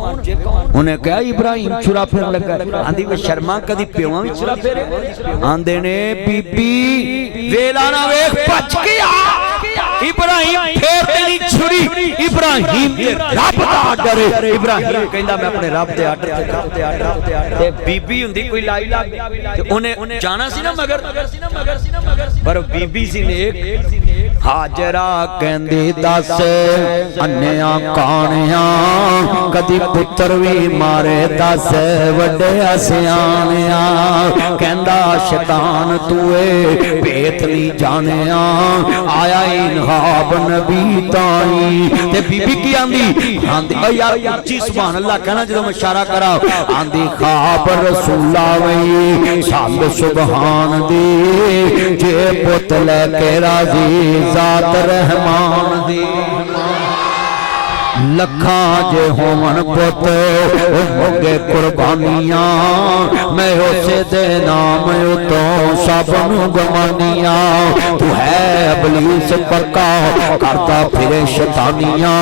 उन्हें कहा इब्राहिम छुरा फिरन लगा। आंदी वे शर्मा कदी प्योवां भी छुरा फेरे? आंदे ने बीबी वेला ना वेख भज के आ। इब्राहिम फेर तेरी छुरी, इब्राहिम दे रब दा आर्डर है। इब्राहिम कहंदा मैं अपने रब दे आर्डर ते बीबी हुंदी कोई लाई लाग ते ओने जाना सी ना मगर पर बीबी सी नेक। हाजरा कहंदी दस अन्निया कानिया कदी पुत्र भी मारे दस वड्डे सियाणिया। कहंदा शैतान तूए भेत नहीं जानिया, आया इनहाब नबी ताई। ते बीबी की आंदी आंदी यार उच्ची सुभान अल्लाह कहना जदों मैं इशारा करा। आंदी ख्वाब रसूला वही सब सुभान दी, जे पुत लेके राजी जात रहमान दी। लखा जे होवन पुत होगे कुर्बानियां, मैं उसे दे नाम तो सब गमानियां। तू है अबलीस पक्का करता फिरे शैतानियां,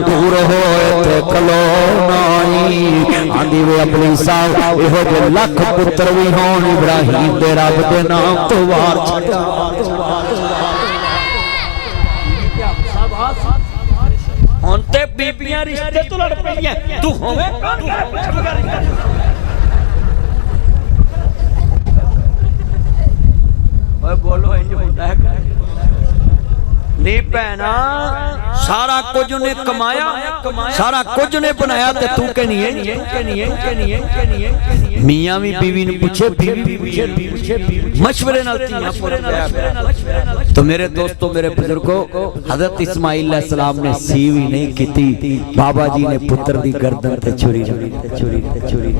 दूर होए ते खलो नाई। आंदी वे अबलीसा इहो जे लख पुत्र भी होन, इब्राहिम दे रब दे नाम तो वार छड्डा। हुण ते बीबियां रिश्ते तो लड़ पईयां, तू होवे ओए बोलो इंज हुंदा है नहीं भैना। सारा कुछ उन्हें कमाया, सारा कुछ उन्हें बनाया ते तू कहनी है मियां भी बीवी ने पूछे, बीवी भी पूछे मशवरे नाल तियां पुर। तो मेरे दोस्तों मेरे बुजुर्गों, हजरत इस्माइल अलैहिस्सलाम ने सीवी नहीं की, बाबा जी ने पुत्र दी गर्दन ते छुरी।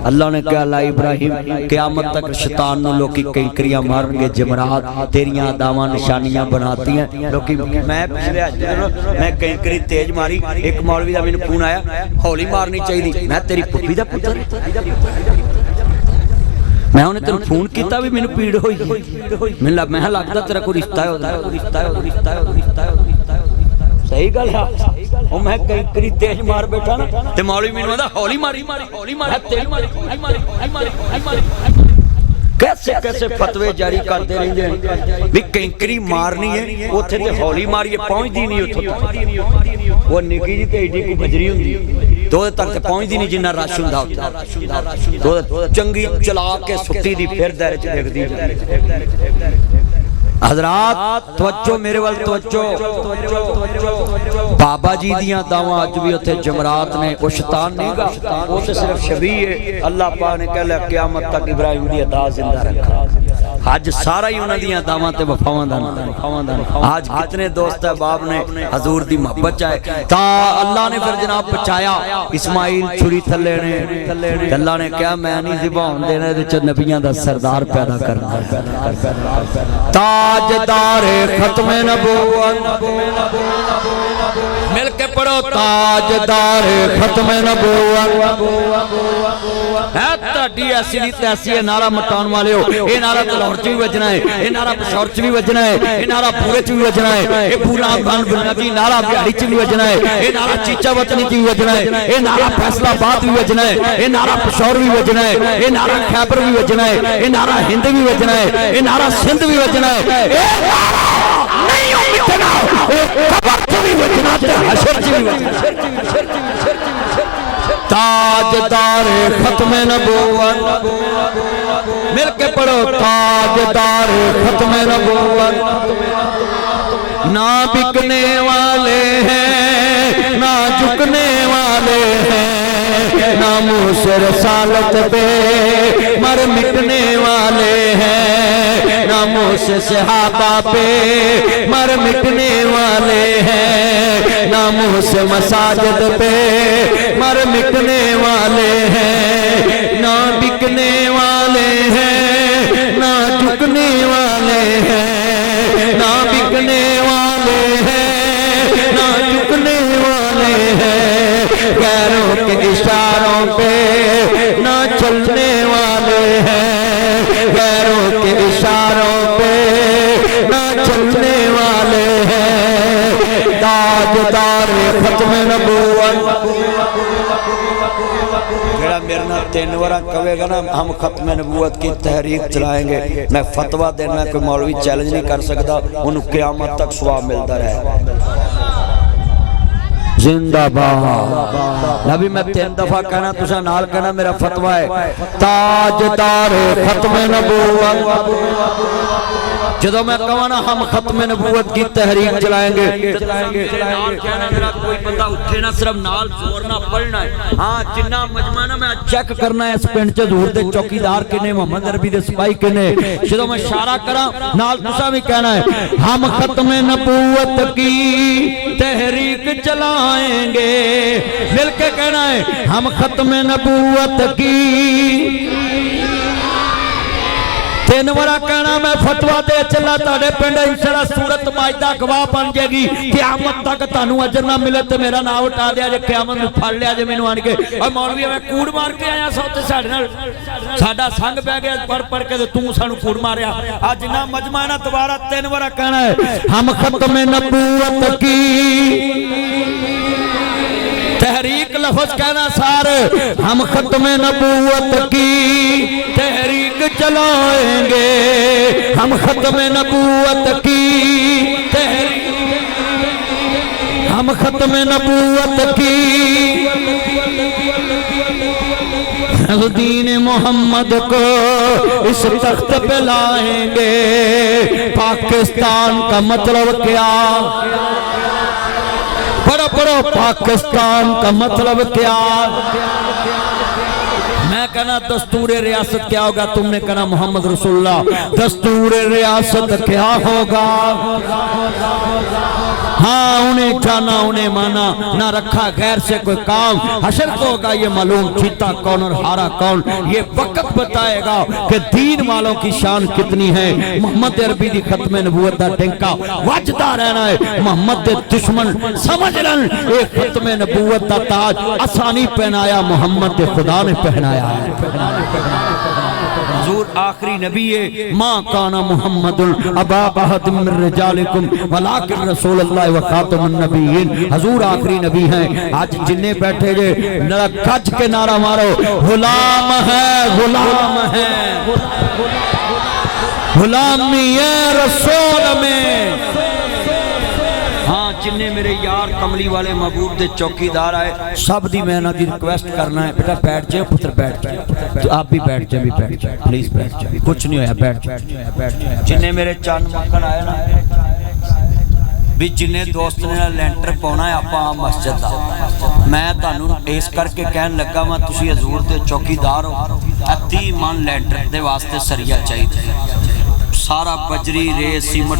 अल्लाह ने कहा ला इब्राहिम क़यामत तक शैतान नु लोकी कंकरियां मारनगे, जमरात तेरियां अदावां निशानियां बनाती हैं। लोकी मैं मैं पिछले मैं कई तेज मारी, एक मौलवी का मैंने फोन आया हौली मारनी चाहिए, मैं तेरी पुप्पी दा पुत्तर, मैं उन्हें तेन फोन किया भी मैंने पीड़ हुई, मैं लगता तेरा कोई रिश्ता है, सही गल है। और मैं कई तेज मार बैठा ना ते मौलवी मैनू आंदा हौली मारी कैसे कैसे फतवे जारी करते रहंदे हैं भी कैंकरी मारनी है उत्थे ते हौली मारिए पहुंचदी नहीं, उत्थे वो निकी जी ते एडी कोई बजरी हुंदी तो तक ते पहुंचदी नहीं जिन्ना रश हुंदा उत्थे, तो चंगी चला के सुत्ती दी फिर दायरे च देखदी। हजरात तवज्जो मेरे वाल तवज्जो, बाबा जी दियां दावां अज भी उत्थे जमरात ने, वो शैतान नहीं गा, वो तो सिर्फ शबी है। अल्लाह पाक ने कह लिया क़यामत तक इब्राहिम दी अदा जिंदा रखा, अज सारा ही उन्हां दियां दावां ते वफावां दा। आज कितने दोस्त अहबाब ने हजूर दी मोहब्बत चाहे ता अल्लाह ने फिर जनाब बचाया, इस्माइल छुरी थले ने, अल्लाह ने कहा मैं नहीं ज़िबान देना, इहदे च नबियां दा सरदार पैदा करना, ताजदार खत्म नबूवत, मिल के पढ़ो ताजदार खत्म नबूवत है ताड़ी ऐसी नहीं तैसी है। नारा मटाउण वाले हो, ये नारा लाहौर च भी वजना है, ये नारा पिशौर च भी वजना है, ये नारा पूरे च भी वजना है, ये पूरा अफगान बुनियादी नारा बिहारी च भी वजना है, ये नारा चीचा वतनी च भी वजना है, ये नारा फैसलाबाद भी वजना है, ये नारा पिशौर भी वजना है, ये नारा खैबर भी वजना है, ये नारा हिंद भी वजना है, ये नारा सिंध भी वजना है, नहीं मिटना कबर च भी वजना ते हशर च भी वजना। ताजदार खत्म नबूवत, मिल के पढ़ो ताजदार खत्म नबूवत, ना बिकने वाले हैं ना झुकने वाले हैं, ना मुँह से रसालत पे मर मिटने वाले हैं, ना मुँह से सहाबा पे मर मिटने वाले हैं, ना मुँह से मसाजिद पे मर मिटने वाले हैं, ना बिकने वाले हैं ना झुकने वाले हैं, ना बिकने वाले हैं ना झुकने वाले हैं, गैरों के इशारों पे ना चलने वाले हैं, गैरों के इशारों पे ना चलने वाले हैं, ताजदार खत्म नबूवत। जेड़ा मेरे नाल 3 बार कहेगा ना हम खत्म नबूवत की तहरीक चलाएंगे, मैं फतवा देना कोई मौलवी चैलेंज नहीं कर सकता, उन्हें क़यामत तक सवाब मिलता रहे। जिंदाबाद। अभी मैं 3 दफा कहना तुसा नाल कहना मेरा फतवा है ताजदार खत्म नबूवत। जदों मैं कहवा ना हम खत्म नबूवत की तहरीक चलाएंगे, कोई बंदा उठे ना सिर्फ नाल जोर ना पढ़ना है। हाँ जिन्ना मजमा ना मैं चेक करना है इस पिंड च हजूर दे चौकीदार किने, मोहम्मद अरबी दे सिपाही किने। जदों मैं इशारा करा नाल तुसा भी कहना है हम खत्म नबूवत की तहरीक चलाएंगे, मिलके कहना है हम खत्म नबूवत की। 3 बार कहना मैं फतवा दे चला ताड़े पिंड इंशाअल्लाह सूरत माजदा गवाह बन जाएगी, क़यामत तक तानू अजर ना मिले ते मेरा नाम उठा दिया जे, क़यामत में फड़ लिया जे मैनू आन के और मौलवी मैं कूड़ मार के आया सो ते साडे नाल साडा संग पै गया पढ़ के तू सानू कूड़ मारिया। आज जिन्ना मजमा ना दोबारा 3 बार कहना है हम खत्म नबूवत की तहरीक लफ्ज कहना सार हम खत्म नबूवत की तहरीक चलाएंगे, हम खत्म नबूवत की तहरीक, हम खत्म नबूवत की दीन मोहम्मद को इस तख्त पे लाएंगे। पाकिस्तान का मतलब क्या, पढ़ो पढ़ो पाकिस्तान का मतलब क्या। मैं कहना दस्तूर रियासत क्या होगा, तुमने कहना मोहम्मद रसूलुल्लाह। दस्तूर रियासत क्या होगा, हाँ उन्हें जाना उन्हें माना, ना रखा गैर से कोई काम। हशर को होगा ये मालूम जीता कौन और हारा कौन। ये वक्त बताएगा कि दीन वालों की शान कितनी है। मोहम्मद अरबी दी खत्म नबूवत दा टिंका वजदा रहना है। मोहम्मद दे दुश्मन समझ लन ये खत्म नबूवत दा ताज आसानी पहनाया, मोहम्मद दे खुदा ने पहनाया है। हुजूर आखिरी नबी है। मां काना मुहम्मदुल अबा अहद मिन रिजालिकुम वलाकिन रसूलुल्लाह व खातमुन नबिय्यीन। हुजूर आखिरी नबी हैं। आज जिन्ने बैठे जे गज के नारा मारो, गुलाम है गुलाम है, गुलामी है रसूल में। हाँ जिन्ने मेरे यार कमली वाले महबूब दे चौकीदार आए सब दी मैं ना दी रिक्वेस्ट करना है, बेटा बैठ जाओ पुत्र बैठ जाओ। तो आप भी बैठ जाओ, भी बैठ जाओ प्लीज बैठ जाओ, कुछ नहीं होया बैठ जाओ। जिन्ने मेरे चंद मक्खन आए ना भी जिन्ने दोस्त ने लेंटर पाना है आपां मस्जिद दा, मैं तुहानू इस करके कहन लगा वा तुसीं हजूर दे चौकीदार हो। 30 मन लेंटर दे वास्ते सरिया चाहिए, सारा बजरी रेत सीमेंट